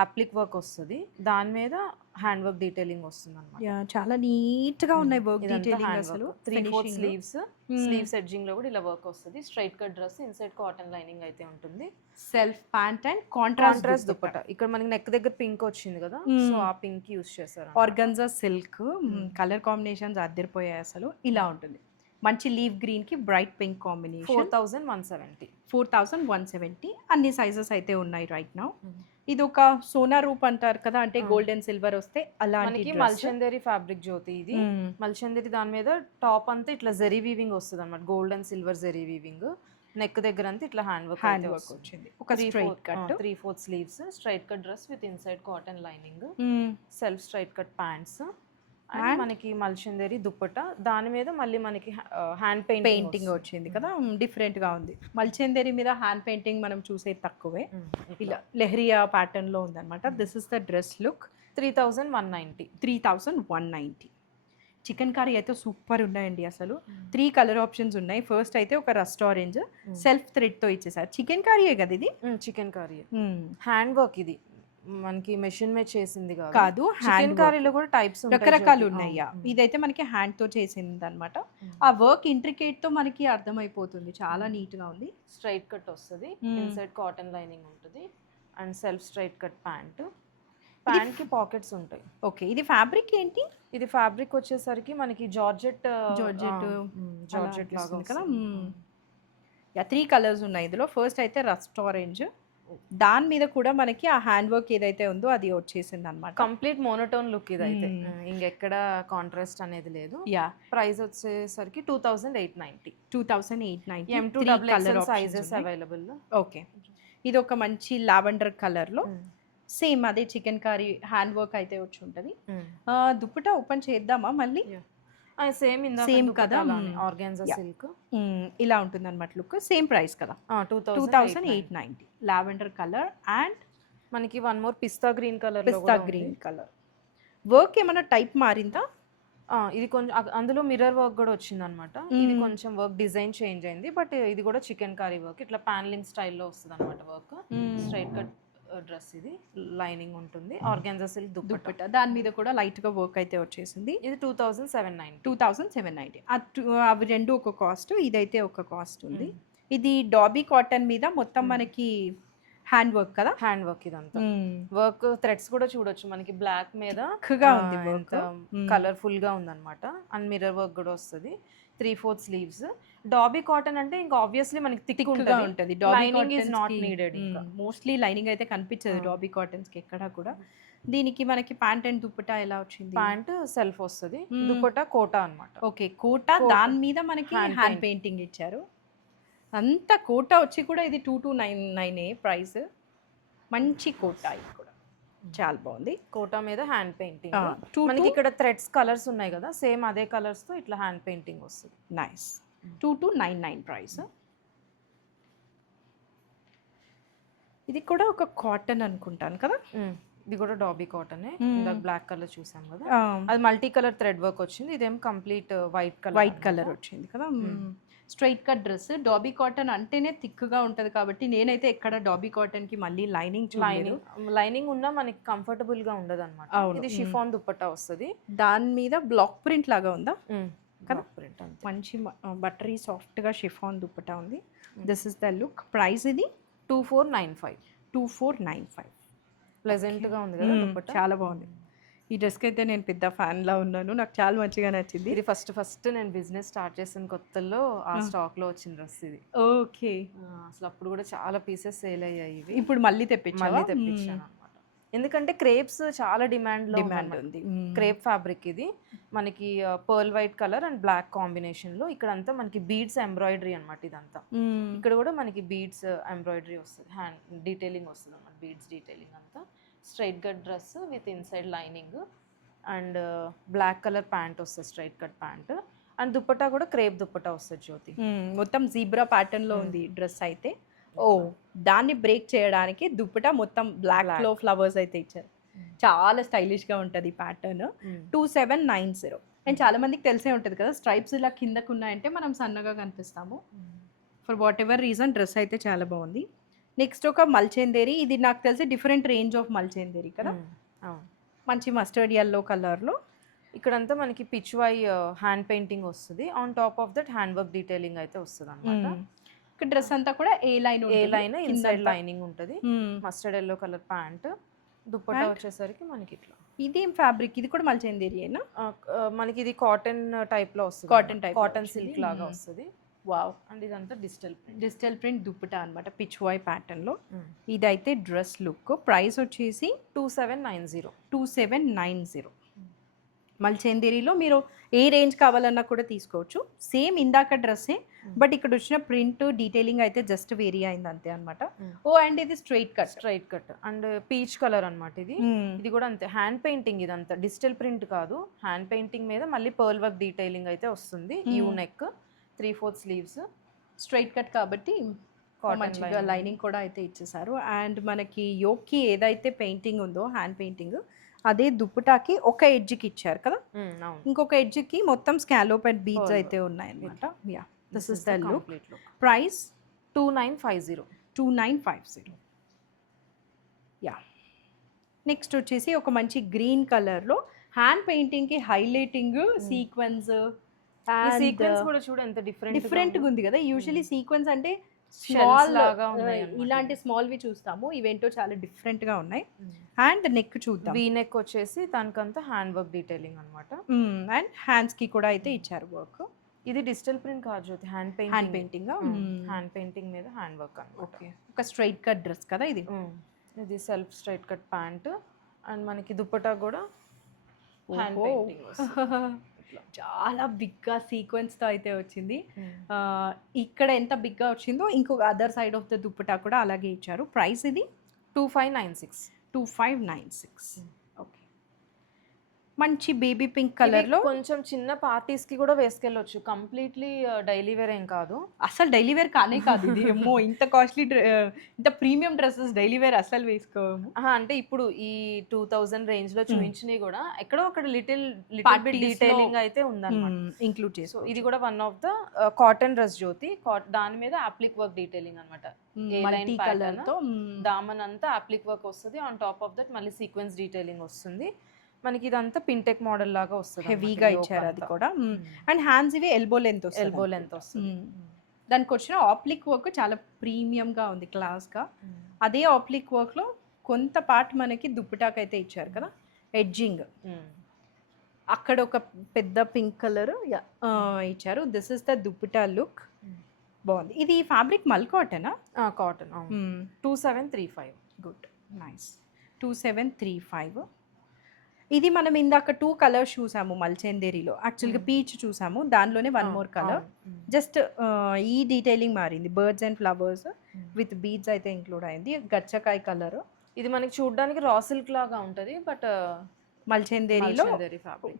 అప్లిక్ వర్క్ వస్తుంది, దాని మీద హ్యాండ్ వర్క్ డీటెయిలింగ్ వస్తుంది అన్నమాట. చాలా నీట్ గా ఉన్నాయి వర్క్ డీటెయిలింగ్. అసలు 3/4 స్లీవ్స్ ఎడ్జింగ్ లో కూడా ఇలా వర్క్ వస్తుంది. Straight cut dress, inside cotton lining అయితే ఉంటుంది. Self pant and contrast dupatta. ఇక్కడ మనకి నెక్ దగ్గర పింక్ వచ్చింది కదా, సో ఆ పింక్ యూస్ చేస్తారు. ఆర్గన్జా సిల్క్ కలర్ కాంబినేషన్స్ అద్దరిపోయాయి అసలు. ఇలా ఉంటుంది మంచి లీవ్ గ్రీన్ కి బ్రైట్ పింక్ కాంబినేషన్. 4170. అన్ని సైజెస్ అయితే ఉన్నాయి రైట్ నౌ. ఇది ఒక సోనా రూప్ అంటారు కదా, అంటే గోల్డ్ అండ్ సిల్వర్ వస్తే అలాంటి మల్చందేరి ఫ్యాబ్రిక్ జ్యోతి. ఇది మల్చందేరి, దాని మీద టాప్ అంతా ఇట్లా జరీ వీవింగ్ వస్తుంది అన్నమాట, gold and silver zari weaving. Neck దగ్గర అంతా ఇట్లా హ్యాండ్ వర్క్ వచ్చింది. ఒక straight cut 3/4 sleeves, straight cut dress with inside cotton lining, self straight cut pants and మనకి మల్చందేరి దుపట్టా. దాని మీద మళ్ళీ మనకి హ్యాండ్ పెయింటింగ్ వచ్చింది కదా, డిఫరెంట్ గా ఉంది. మల్చందేరి మీద హ్యాండ్ పెయింటింగ్ మనం చూసేది తక్కువే. ఇలా లెహరియా ప్యాటర్న్ లో ఉందన్నమాట. This is the dress look. 3190. Chicken curry అయితే సూపర్ ఉన్నాయండి అసలు. 3 కలర్ ఆప్షన్స్ ఉన్నాయి. ఫస్ట్ అయితే ఒక రస్ట్ ఆరెంజ్ సెల్ఫ్ థ్రెడ్ తో ఇచ్చేసారు. చికెన్ కర్రీయే కదా ఇది? Chicken curry hand work. ఇది మనకి మెషిన్ మీద చేసింది కాదు. చికెన్ కర్రీలో కూడా టైప్స్ రకరకాలు ఉన్నాయా. ఇదైతే మనకి హ్యాండ్ తో చేసింది అనమాట. ఆ వర్క్ ఇంట్రికేట్ తో మనకి అర్థమైపోతుంది. చాలా నీట్ గా ఉంది. స్ట్రైట్ కట్ వస్తుంది, ఇన్సైడ్ కాటన్ లైనింగ్ ఉంటుంది and self straight cut pant. Pant కి పాకెట్స్ ఉంటాయి. ఓకే, ఇది ఫ్యాబ్రిక్ ఏంటి? ఇది ఫ్యాబ్రిక్ వచ్చేసరికి మనకి జార్జెట్ లాగా కదా. 3 కలర్స్ ఉన్నాయి ఇందులో. ఫస్ట్ అయితే రస్ట్ ఆరెంజ్, దాని మీద కూడా మనకి ఆ హ్యాండ్ వర్క్ ఏదైతే ఉందో అది వచ్చేసింది అనమాట. కంప్లీట్ మోనోటోన్ లుక్ ఇది అయితే, ఇంకెక్కడ కాంట్రాస్ట్ అనేది లేదు. ప్రైస్ వచ్చేసరికి 2890. M2 XXL sizes available. Okay, ఇది ఒక మంచి లావెండర్ కలర్ లో సేమ్ అదే చికెన్ కర్రీ హ్యాండ్ వర్క్ అయితే వచ్చి ఉంటుంది. దుపట్టా ఓపెన్ చేద్దామా మళ్ళీ? సేమ్ కదా, ఆర్గాన్జా సిల్క్ ఇలా ఉంటుంది అనమాట లుక్. సేమ్ ప్రైస్ కదా, 2890. లావెండర్ కలర్ అండ్ మనకి వన్ మోర్ పిస్తా గ్రీన్ కలర్. వర్క్ ఏమైనా టైప్ మారిందా? ఇది కొంచెం అందులో మిర్రర్ వర్క్ కూడా వచ్చింది అనమాట. ఇది కొంచెం వర్క్ డిజైన్ చేంజ్ అయింది, బట్ ఇది కూడా చికెన్ కర్రీ వర్క్. ఇట్లా ప్యానలింగ్ స్టైల్లో వస్తుంది అనమాట వర్క్. స్ట్రైట్ కట్ డ్రెస్, ఇది లైనింగ్ ఉంటుంది, ఆర్గాన్జా సిల్క్ దుపట్టా. దాని మీద కూడా లైట్ గా వర్క్ అయితే వచ్చేసింది. ఇది 2790. అవి రెండు ఒక కాస్ట్, ఇదైతే ఒక కాస్ట్ ఉంది. ఇది డాబీ కాటన్ మీద మొత్తం మనకి హ్యాండ్ వర్క్ కదా. హ్యాండ్ వర్క్ ఇదంతా వర్క్. థ్రెడ్స్ కూడా చూడొచ్చు మనకి బ్లాక్ మీద ఉంది, కలర్ఫుల్ గా ఉందన్నమాట. అండ్ మిర్రర్ వర్క్ కూడా వస్తుంది. 3/4 స్లీవ్స్. డాబీ కాటన్ అంటే ఇంకా ఆబ్వియస్లీ మనకి థిక్ గా ఉంటుంది. Lining is not needed. Mostly lining అయితే కనిపించదు డాబీ కాటన్స్ కి ఎక్కడ కూడా. దీనికి మనకి ప్యాంట్ అండ్ దుపట్టా ఎలా వచ్చింది? ప్యాంట్ సెల్ఫ్ వస్తుంది, దుపట్టా కోటా అన్నమాట. ఓకే, కోటా, దాని మీద మనకి హ్యాండ్ పెయింటింగ్ ఇచ్చారు. అంత కోటా వచ్చి కూడా ఇది 2299 ప్రైస్. మంచి కోటా, ఇది కూడా చాలా బాగుంది. కోటా మీద హ్యాండ్ పెయింటింగ్. మనకి ఇక్కడ థ్రెడ్స్ కలర్స్ ఉన్నాయి కదా, సేమ్ అదే కలర్స్ తో ఇట్లా హ్యాండ్ పెయింటింగ్ వస్తుంది. నైస్. 2299 ప్రైస్. ఇది కూడా ఒక కాటన్ అనుకుంటాను కదా. ఇది కూడా డాబీ కాటన్. ఇందాక బ్లాక్ కలర్ చూసాం కదా, అది మల్టీ కలర్ థ్రెడ్ వర్క్ వచ్చింది. ఇదేం కంప్లీట్ వైట్ కలర్ వచ్చింది కదా. Straight cut dress. Dobby cotton అంటేనే థిక్ గా ఉంటది కాబట్టి నేనైతే ఎక్కడ డాబీ కాటన్ కి మళ్ళీ లైనింగ్ ఉన్నా మనకి కంఫర్టబుల్ గా ఉండదు అనమాట. ఇది షిఫాన్ దుపట్టా వస్తుంది. దాని మీద బ్లాక్ ప్రింట్ లాగా ఉందా? కదా ప్రింట్ అంతే. మంచి బటరీ సాఫ్ట్గా షిఫాన్ దుప్పటా ఉంది. This is the look. Price ఇది 2495. 2495. ప్లెజెంట్గా ఉంది కదా దుపట్టా. చాలా బాగుంది. ఈ డ్రెస్కి అయితే నేను పెద్ద ఫ్యాన్లా ఉన్నాను, నాకు చాలా మంచిగా నచ్చింది. ఇది ఫస్ట్ నేను బిజినెస్ స్టార్ట్ చేసిన కొత్తలో ఆ స్టాక్లో వచ్చిన డ్రెస్ ఇది. ఓకే. అసలు అప్పుడు కూడా చాలా పీసెస్ సేల్ అయ్యాయి ఇవి. ఇప్పుడు మళ్ళీ తెప్పించాను అనమాట. ఎందుకంటే క్రేప్స్ చాలా డిమాండ్ ఉంది. క్రేప్ ఫ్యాబ్రిక్ ఇది మనకి pearl white colour and black కాంబినేషన్లో. ఇక్కడంతా మనకి బీడ్స్ ఎంబ్రాయిడరీ అనమాట ఇదంతా. ఇక్కడ కూడా మనకి బీడ్స్ ఎంబ్రాయిడరీ వస్తుంది, హ్యాండ్ డీటెయిలింగ్ వస్తుంది అనమాట. బీడ్స్ డీటెయిలింగ్ అంతా. Straight cut dress with inside lining and black colour pant వస్తుంది, straight cut pant. And dupatta కూడా క్రేప్ దుప్పటా వస్తుంది జ్యోతి. మొత్తం జీబ్రా ప్యాటర్న్లో ఉంది డ్రెస్ అయితే. దాన్ని బ్రేక్ చేయడానికి దుప్పటా మొత్తం బ్లాక్లో ఫ్లవర్స్ అయితే ఇచ్చారు. చాలా స్టైలిష్గా ఉంటుంది ఈ ప్యాటర్న్. 2790. అండ్ చాలా మందికి తెలిసే ఉంటుంది కదా, స్ట్రైప్స్ ఇలా కిందకు ఉన్నాయంటే మనం సన్నగా కనిపిస్తాము. For whatever reason dress అయితే చాలా బాగుంది. నెక్స్ట్ ఒక మల్చేందేరి. ఇది నాకు తెలిసి డిఫరెంట్ రేంజ్ ఆఫ్ మల్చేందేరి కదా. మంచి మస్టర్డ్ ఎల్లో కలర్లో. ఇక్కడంతా మనకి పిచ్వై హ్యాండ్ పెయింటింగ్ వస్తుంది. On top of that hand work detailing అయితే వస్తుంది అనమాట. డ్రెస్ అంతా కూడా ఏ లైన్ ఇన్సైడ్ లైనింగ్ ఉంటుంది. Mustard yellow colour pant. Dupatta వచ్చేసరికి మనకి ఇట్లా. ఇదేం ఫ్యాబ్రిక్? ఇది కూడా మల్చేందేరియేనా? మనకి ఇది కాటన్ టైప్ లో వస్తుంది. కాటన్ సిల్క్ లాగా వస్తుంది. వావ్. అండ్ ఇదంతా డిజిటల్ ప్రింట్ దుప్పటా అనమాట, పిచ్వాయ్ ప్యాటర్న్ లో. ఇదైతే డ్రెస్ లుక్. ప్రైస్ వచ్చేసి 2790. మల్చేందేరిలో మీరు ఏ రేంజ్ కావాలన్నా కూడా తీసుకోవచ్చు. సేమ్ ఇందాక డ్రెస్సే, బట్ ఇక్కడ వచ్చిన ప్రింట్ డీటెయిలింగ్ అయితే జస్ట్ వేరీ అయింది అంతే అనమాట. అండ్ ఇది straight cut and peach colour అనమాట ఇది. ఇది కూడా అంతే హ్యాండ్ పెయింటింగ్. ఇదంతా డిజిటల్ ప్రింట్ కాదు, హ్యాండ్ పెయింటింగ్ మీద మళ్ళీ పర్ల్ వర్క్ డీటెయిలింగ్ అయితే వస్తుంది. U neck, 3/4 sleeves, straight cut కాబట్టి మంచిగా లైనింగ్ కూడా అయితే ఇచ్చేసారు. అండ్ మనకి యోక్కి ఏదైతే పెయింటింగ్ ఉందో హ్యాండ్ పెయింటింగ్, అదే దుప్పటాకి ఒక ఎడ్జ్కి ఇచ్చారు కదా, ఇంకొక ఎడ్జ్కి మొత్తం స్కాలోప్ అండ్ బీడ్స్ అయితే ఉన్నాయన్నమాట. Yeah, this is the look. Price 2950. Yeah. Next వచ్చేసి ఒక మంచి గ్రీన్ కలర్లో హ్యాండ్ పెయింటింగ్కి హైలైటింగ్ సీక్వెన్స్. సీక్వెన్స్ కూడా చూడ ఎంత డిఫరెంట్గా ఉంది కదా. యూజువల్లీ సీక్వెన్స్ అంటే స్మాల్ ఇలాంటి స్మాల్వి చూస్తాము, ఇవేంటో చాలా డిఫరెంట్ గా ఉన్నాయి. అండ్ నెక్ చూద్దాం. వీ నెక్ వచ్చేసి దానికంతా హ్యాండ్ వర్క్ డీటెయిలింగ్ అనమాట. అండ్ హ్యాండ్స్ కి కూడా అయితే ఇచ్చారు వర్క్. ఇది డిజిటల్ ప్రింట్ కాదు జ్యోతి, హ్యాండ్ పెయింటింగ్ మీద హ్యాండ్ వర్క్ అనమాట. ఓకే. ఒక స్ట్రైట్ కట్ డ్రెస్ కదా ఇది. ఇది self straight cut pant. And మనకి దుప్పటా కూడా హ్యాండ్ పెయింటింగ్ చాలా బిగ్గా సీక్వెన్స్తో అయితే వచ్చింది. ఇక్కడ ఎంత బిగ్గా వచ్చిందో ఇంకొక other side of the dupatta కూడా అలాగే ఇచ్చారు. ప్రైస్ ఇది 2596. ఓకే. మంచి బేబీ పింక్ కలర్లో, కొంచెం చిన్న పార్టీస్కి కూడా వేసుకెళ్ళొచ్చు. కంప్లీట్లీ డైలీ వేర్ ఏం కాదు, అసలు డైలీ వేర్ కానే కాదు ఇది. ఏమో ఇంత కాస్ట్లీ ఇంత ప్రీమియం డ్రెస్సెస్ డైలీ వేర్ అసలు వేసుకోము. అంటే ఇప్పుడు ఈ 2000 రేంజ్ లో చూపించినవి కూడా ఎక్కడో అక్కడ లిటిల్ బిట్ డీటెయిలింగ్ అయితే ఉందన్నమాట, ఇంక్లూడ్ చేసి. ఇది కూడా one of the cotton dress Jyothi. దాని మీద అప్లిక్ వర్క్ డీటెయిలింగ్ అనమాట. దామన్ అంతా అప్లిక్ వర్క్ వస్తుంది. ఆన్ టాప్ ఆఫ్ దట్ మళ్ళీ సీక్వెన్స్ డీటెయిలింగ్ వస్తుంది. మనకి ఇదంతా పింటెక్ మోడల్ లాగా వస్తుంది, హెవీగా ఇచ్చారు అది కూడా. అండ్ హ్యాండ్స్ ఇవి ఎల్బో లెంత్ వస్తుంది. దానికి వచ్చిన ఆప్లిక్ వర్క్ చాలా ప్రీమియంగా ఉంది, క్లాస్గా. అదే ఆప్లిక్ వర్క్లో కొంత పార్ట్ మనకి దుప్పటాకి అయితే ఇచ్చారు కదా, ఎడ్జింగ్. అక్కడ ఒక పెద్ద పింక్ కలర్ ఇచ్చారు. This is the dupatta look. బాగుంది. ఇది ఫ్యాబ్రిక్ మల్ కాటనా? కాటన్. 2735. Good, nice. 2735. ఇది మనం ఇందాక 2 కలర్స్ చూసాము మల్చేందేరిలో. యాక్చువల్గా పీచ్ చూసాము, దానిలోనే 1 మోర్ కలర్. జస్ట్ ఈ డీటెయిలింగ్ మారింది. Birds and flowers with beads అయితే ఇంక్లూడ్ అయింది. గచ్చకాయ కలర్. ఇది మనకి చూడడానికి రా సిల్క్ లాగా ఉంటుంది, బట్ మల్చేందేరిలో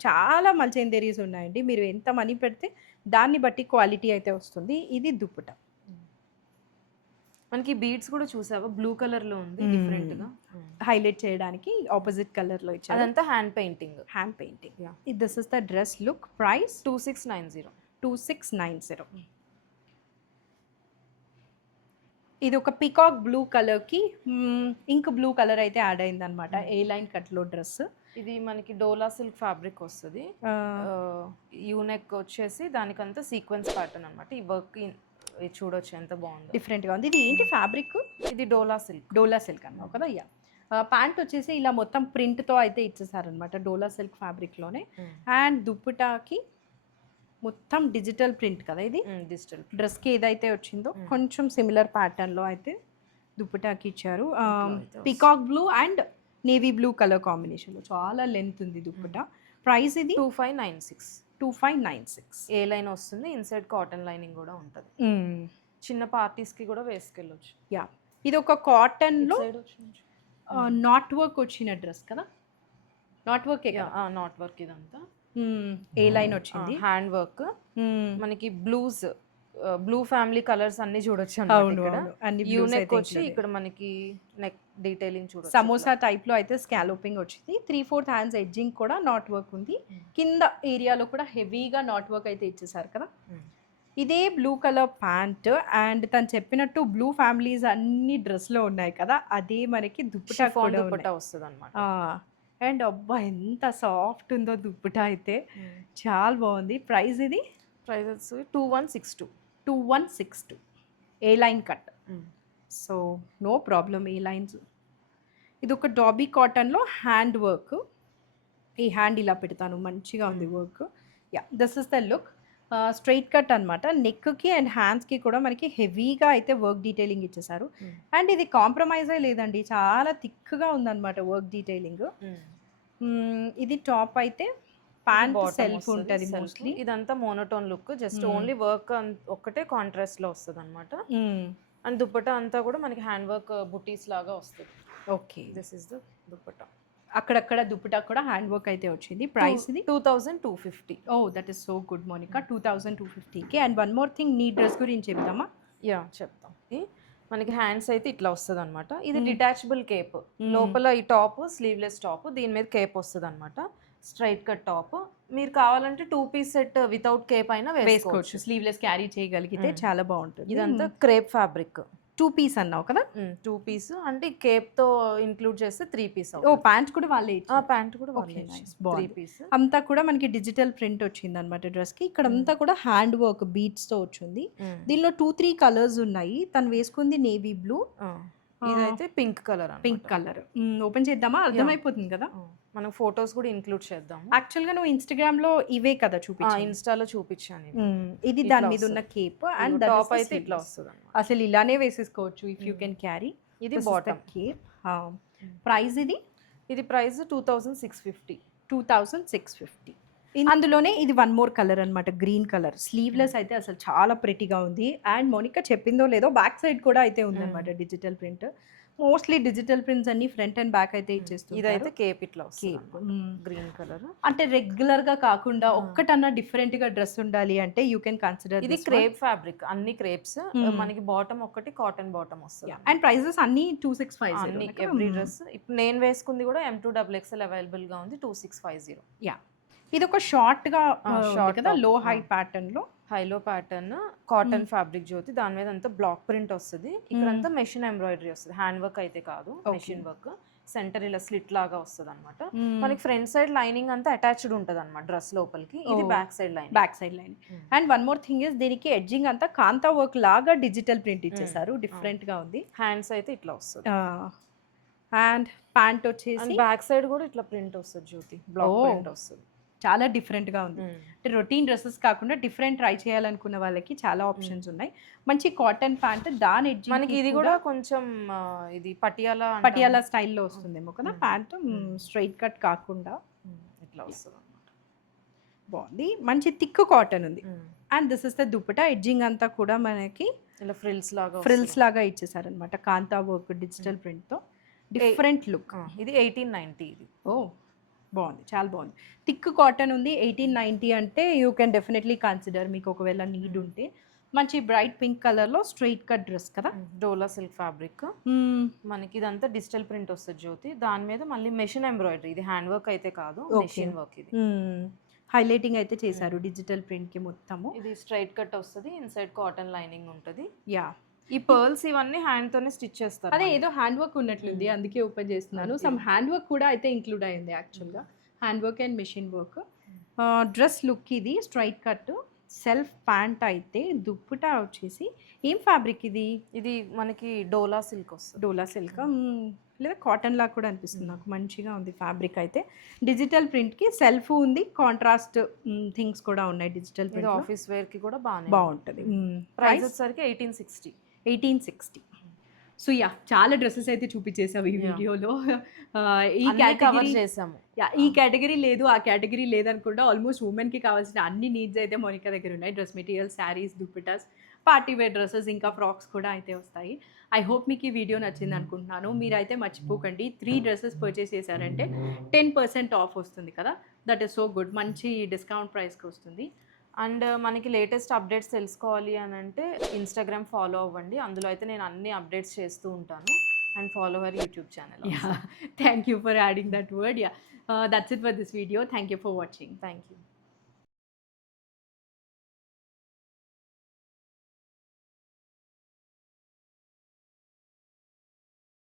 చాలా మల్చేందేరీస్ ఉన్నాయండి. మీరు ఎంత మనీ పెడితే దాన్ని బట్టి క్వాలిటీ అయితే వస్తుంది. ఇది దుప్పటా. మనకి బీడ్స్ కూడా చూసావా, బ్లూ కలర్ లో ఉంది, డిఫరెంట్ గా హైలైట్ చేయడానికి ఆపోజిట్ కలర్ లో ఇచ్చారు. అదంతా hand painting. This is the dress look. Price 2690. ఇది ఒక పికాక్ బ్లూ కలర్కి ఇంక్ బ్లూ కలర్ అయితే యాడ్ అయింది అనమాట. ఏ లైన్ కట్లో డ్రెస్. ఇది మనకి డోలా సిల్క్ ఫ్యాబ్రిక్ వస్తుంది. యూనెక్ వచ్చేసి దానికంతా సీక్వెన్స్ ప్యాటర్న్ అనమాట. ఈ వర్క్ చూడొచ్చు ఎంత బాగుంది, డిఫరెంట్గా ఉంది. ఇది ఏంటి ఫ్యాబ్రిక్? ఇది డోలా సిల్క్. డోలా సిల్క్ అన్నావు కదా. యా, ప్యాంట్ వచ్చేసి ఇలా మొత్తం ప్రింట్తో అయితే ఇచ్చేసారనమాట డోలా సిల్క్ ఫ్యాబ్రిక్లోనే. అండ్ దుప్పటాకి మొత్తం డిజిటల్ ప్రింట్ కదా ఇది. డిజిటల్ డ్రెస్కి ఏదైతే వచ్చిందో కొంచెం సిమిలర్ ప్యాటర్న్లో అయితే దుప్పటాకి ఇచ్చారు. Peacock blue and navy blue colour కాంబినేషన్లో చాలా లెంత్ ఉంది దుప్పటా. ప్రైస్ ఇది 2596. 2596. ఏ లైన్ వస్తుంది, ఇన్సైడ్ కాటన్ లైనింగ్ కూడా ఉంటుంది. చిన్న పార్టీస్కి కూడా వేసుకెళ్ళొచ్చు. యా, ఇది ఒక కాటన్లో నాట్ వర్క్ వచ్చిన డ్రెస్ కదా. నాట్ వర్క్ నాట్ వర్క్ ఇదంతా. ఏ లైన్ వచ్చింది, హ్యాండ్ వర్క్. మనకి బ్లూ ఫ్యామిలీ కలర్స్ అన్ని చూడొచ్చు. యూనెక్ వచ్చి ఇక్కడ మనకి నెక్ డీటెయిలింగ్ చూడొచ్చు. సమోసా టైప్ లో అయితే స్కాలోపింగ్ వచ్చింది. 3/4 హ్యాండ్స్ ఎడ్జింగ్ కూడా నాట్ వర్క్ ఉంది. కింద ఏరియాలో కూడా హెవీగా నాట్ వర్క్ అయితే ఇచ్చేసారు కదా. ఇదే బ్లూ కలర్ ప్యాంట్ అండ్ తను చెప్పినట్టు బ్లూ ఫ్యామిలీస్ అన్ని డ్రెస్ లో ఉన్నాయి కదా, అదే మనకి దుప్పటా వస్తుంది అనమాట. అండ్ అబ్బా ఎంత సాఫ్ట్ ఉందో దుప్పటా అయితే, చాలా బాగుంది. ప్రైస్ ఇది prices 2162. 2162. A line cut, so no problem. A lines. ఇది ఒక డాబీ కాటన్లో హ్యాండ్ వర్క్. ఈ హ్యాండ్ ఇలా పెడతాను, మంచిగా ఉంది work. Yeah, this is the look. Straight cut అనమాట. నెక్కి అండ్ హ్యాండ్స్కి కూడా మనకి హెవీగా అయితే వర్క్ డీటెయిలింగ్ ఇచ్చేసారు. అండ్ ఇది కాంప్రమైజే లేదండి, చాలా థిక్గా ఉందన్నమాట వర్క్ డీటెయిలింగ్. ఇది టాప్ అయితే ప్యాంట్ సెల్ఫ్ ఉంటుంది మోస్ట్లీ. ఇదంతా monotone look, just only work ఒక్కటే కాంట్రాస్ట్ లో వస్తుంది అనమాట. అండ్ దుప్పటా అంతా కూడా మనకి హ్యాండ్ వర్క్ బుటీస్ లాగా వస్తుంది. Okay, this is the dupatta. అక్కడక్కడ దుప్పటా కూడా హ్యాండ్ వర్క్ అయితే వచ్చింది. ప్రైస్ ఇది 2250. Oh that is so good Monica. 2250కి. అండ్ వన్ మోర్ థింగ్, నీ డ్రెస్ గురించి చెప్దామా? యా చెప్తాం. మనకి హ్యాండ్స్ అయితే ఇట్లా వస్తుంది అనమాట. ఇది డిటాచబుల్ కేప్. లోపల ఈ టాప్ స్లీవ్లెస్ టాప్, దీని మీద కేప్ వస్తుంది అనమాట. Straight cut top. మీరు కావాలంటే 2 పీస్ సెట్ వితౌట్ కేప్ అయినా వేసుకోవచ్చు. స్లీవ్లెస్ క్యారీ చేయగలిగితే చాలా బాగుంటుంది. ఇదంతా క్రేప్ ఫ్యాబ్రిక్. 2 పీస్ అన్నావు కదా. 2 పీస్ అంటే కేప్ తో ఇంక్లూడ్ చేస్తే 3 పీస్. ఓ ప్యాంట్ కూడా వాళ్ళే ఇచ్చారు. ప్యాంట్ కూడా వాళ్ళే. 3 పీస్. అంతా కూడా మనకి డిజిటల్ ప్రింట్ వచ్చింది అనమాట డ్రెస్ కి. ఇక్కడ అంతా కూడా హ్యాండ్ వర్క్ బీట్స్ తో వచ్చింది. దీనిలో 2-3 కలర్స్ ఉన్నాయి. తను వేసుకుంది నేవీ బ్లూ, ఇదైతే pink colour. Pink colour. Open చేద్దామా, అర్థమైపోతుంది కదా. మనం ఫోటోస్ కూడా ఇంక్లూడ్ చేద్దాం. యాక్చువల్ గా నువ్వు ఇన్స్టాగ్రామ్ లో ఇవే కదా చూపించావు. ఇన్స్టాలో చూపించాను. ఇది దాని మీద ఉన్న కేప్ అండ్ టాప్ అయితే ఇట్లా వస్తుంది. అసలు ఇలానే వేసేసుకోవచ్చు ఇఫ్ యూ కెన్ క్యారీ. ఇది బాటమ్ కేప్. ప్రైస్ ఇది ప్రైస్ 2650. 2650. అందులోనే ఇది వన్ మోర్ కలర్ అనమాట, గ్రీన్ కలర్. స్లీవ్లెస్ అయితే అసలు చాలా ప్రెటీగా ఉంది. అండ్ మోనికా చెప్పిందో లేదో బ్యాక్ సైడ్ కూడా అయితే ఉందన్నమాట digital print. Mostly digital prints అన్ని ఫ్రంట్ అండ్ బ్యాక్ అయితే ఇచ్చేస్తుంది. ఇదైతే కేప్ ఇట్లా గ్రీన్ కలర్. అంటే రెగ్యులర్ గా కాకుండా ఒక్కటన్నా డిఫరెంట్ గా డ్రెస్ ఉండాలి అంటే యూ కెన్ కన్సిడర్. ఇది క్రేప్ ఫ్యాబ్రిక్, అన్ని క్రేప్స్. మనకి బాటమ్ ఒకటి కాటన్ బాటమ్ వస్తుంది. అండ్ ప్రైసెస్ అన్ని 265. Every dress. ఇప్పుడు నేను వేసుకుంది కూడా M2XXL అవైలబుల్ గా ఉంది, 2650. యా, ఇది ఒక షార్ట్ గా కదా, లో హై ప్యాటర్న్ లో. హైలో ప్యాటర్న్ కాటన్ ఫ్యాబ్రిక్ జ్యోతి. దాని మీద అంతా బ్లాక్ ప్రింట్ వస్తుంది. ఇక్కడంతా మెషిన్ ఎంబ్రాయిడరీ వస్తుంది. హ్యాండ్ వర్క్ అయితే కాదు, మెషిన్ వర్క్. సెంటర్ ఇలా స్లిట్ లాగా వస్తుంది అనమాట. మనకి ఫ్రంట్ సైడ్ లైనింగ్ అంతా అటాచ్డ్ ఉంటుంది అనమాట డ్రెస్ లోపలికి. ఇది back side line. And one more thing is, దీనికి ఎడ్జింగ్ అంతా కాంతా వర్క్ లాగా డిజిటల్ ప్రింట్ ఇచ్చేసారు. డిఫరెంట్ గా ఉంది. హ్యాండ్స్ అయితే ఇట్లా వస్తుంది. అండ్ ప్యాంట్ వచ్చేసి బ్యాక్ సైడ్ కూడా ఇట్లా ప్రింట్ వస్తుంది జ్యోతి, బ్లాక్ ప్రింట్ వస్తుంది. చాలా డిఫరెంట్గా ఉంది. అంటే రొటీన్ డ్రెస్సెస్ కాకుండా డిఫరెంట్ ట్రై చేయాలనుకున్న వాళ్ళకి చాలా ఆప్షన్స్ ఉన్నాయి. మంచి కాటన్ ప్యాంట్, దాని ఎడ్జింగ్ మనకి ఇది కూడా కొంచెం ఇది పటియాలా స్టైల్లో వస్తుందేమో కదా ప్యాంట్. స్ట్రైట్ కట్ కాకుండా ఇట్లా వస్తుంది అన్నమాట. బాగుంది, మంచి థిక్ కాటన్ ఉంది. And this is the dupatta. Edging అంతా కూడా మనకి ఇలా ఫ్రిల్స్ లాగా ఇచ్చేసారనమాట, కాంతా వర్క్ డిజిటల్ ప్రింట్తో. Different look. ఇది 1890. ఇది బాగుంది, చాలా బాగుంది. థిక్ కాటన్ ఉంది. 1890 అంటే యూ కెన్ డెఫినెట్లీ కన్సిడర్, మీకు ఒకవేళ నీడ్ ఉంటే. మంచి బ్రైట్ పింక్ కలర్లో స్ట్రైట్ కట్ డ్రెస్ కదా. డోలా సిల్క్ ఫ్యాబ్రిక్. మనకి ఇదంతా డిజిటల్ ప్రింట్ వస్తుంది జ్యోతి. దాని మీద మళ్ళీ మెషిన్ ఎంబ్రాయిడరీ. ఇది హ్యాండ్ వర్క్ అయితే కాదు, మెషిన్ వర్క్. ఇది హైలైటింగ్ అయితే చేశారు డిజిటల్ ప్రింట్ కి మొత్తము. ఇది స్ట్రైట్ కట్ వస్తుంది. ఇన్సైడ్ కాటన్ లైనింగ్ ఉంటుంది. యా, ఈ పర్ల్స్ ఇవన్నీ హ్యాండ్ తోనే స్టిచ్ చేస్తారు. అదే ఏదో హ్యాండ్ వర్క్ ఉన్నట్లుంది, అందుకే ఓపెన్ చేస్తున్నాను. సమ్ హ్యాండ్ వర్క్ కూడా అయితే ఇంక్లూడ్ అయింది యాక్చువల్గా, hand work and machine work. Dress look ఇది స్ట్రైట్ కట్, సెల్ఫ్ ప్యాంట్ అయితే, దుప్పటా వచ్చేసి ఏం ఫ్యాబ్రిక్ ఇది? ఇది మనకి డోలా సిల్క్ వస్తుంది. డోలా సిల్క్ లేదా కాటన్ లాగా కూడా అనిపిస్తుంది నాకు, మంచిగా ఉంది ఫ్యాబ్రిక్ అయితే. డిజిటల్ ప్రింట్కి సెల్ఫ్ ఉంది, కాంట్రాస్ట్ థింగ్స్ కూడా ఉన్నాయి డిజిటల్ ప్రింట్. ఆఫీస్ వేర్కి కూడా బాగుంటుంది. ప్రైస్ వచ్చేసరికి 1860. సో యా, చాలా డ్రెస్సెస్ అయితే చూపించేసావు ఈ వీడియోలో. ఈ కవర్ చేసాము. ఈ కేటగిరీ లేదు, ఆ కేటగిరీ లేదనుకుంటా ఆల్మోస్ట్ ఉమెన్కి కావాల్సిన అన్ని నీడ్స్ అయితే మోనికా దగ్గర ఉన్నాయి. Dress material, saris, dupattas, party wear dresses, ఇంకా ఫ్రాక్స్ కూడా అయితే వస్తాయి. ఐ హోప్ మీకు ఈ వీడియో నచ్చింది అనుకుంటున్నాను. మీరైతే మర్చిపోకండి, 3 డ్రెస్సెస్ పర్చేస్ చేశారంటే 10% ఆఫ్ వస్తుంది కదా, దట్ ఈస్ సో గుడ్. మంచి డిస్కౌంట్ ప్రైస్కి వస్తుంది. అండ్ మనకి లేటెస్ట్ అప్డేట్స్ తెలుసుకోవాలి అని అంటే ఇన్స్టాగ్రామ్ ఫాలో అవ్వండి, అందులో అయితే నేను అన్ని అప్డేట్స్ చేస్తూ ఉంటాను. And follow our YouTube channel. Thank you for adding that word. That's it for this video. Thank you for watching. Thank you.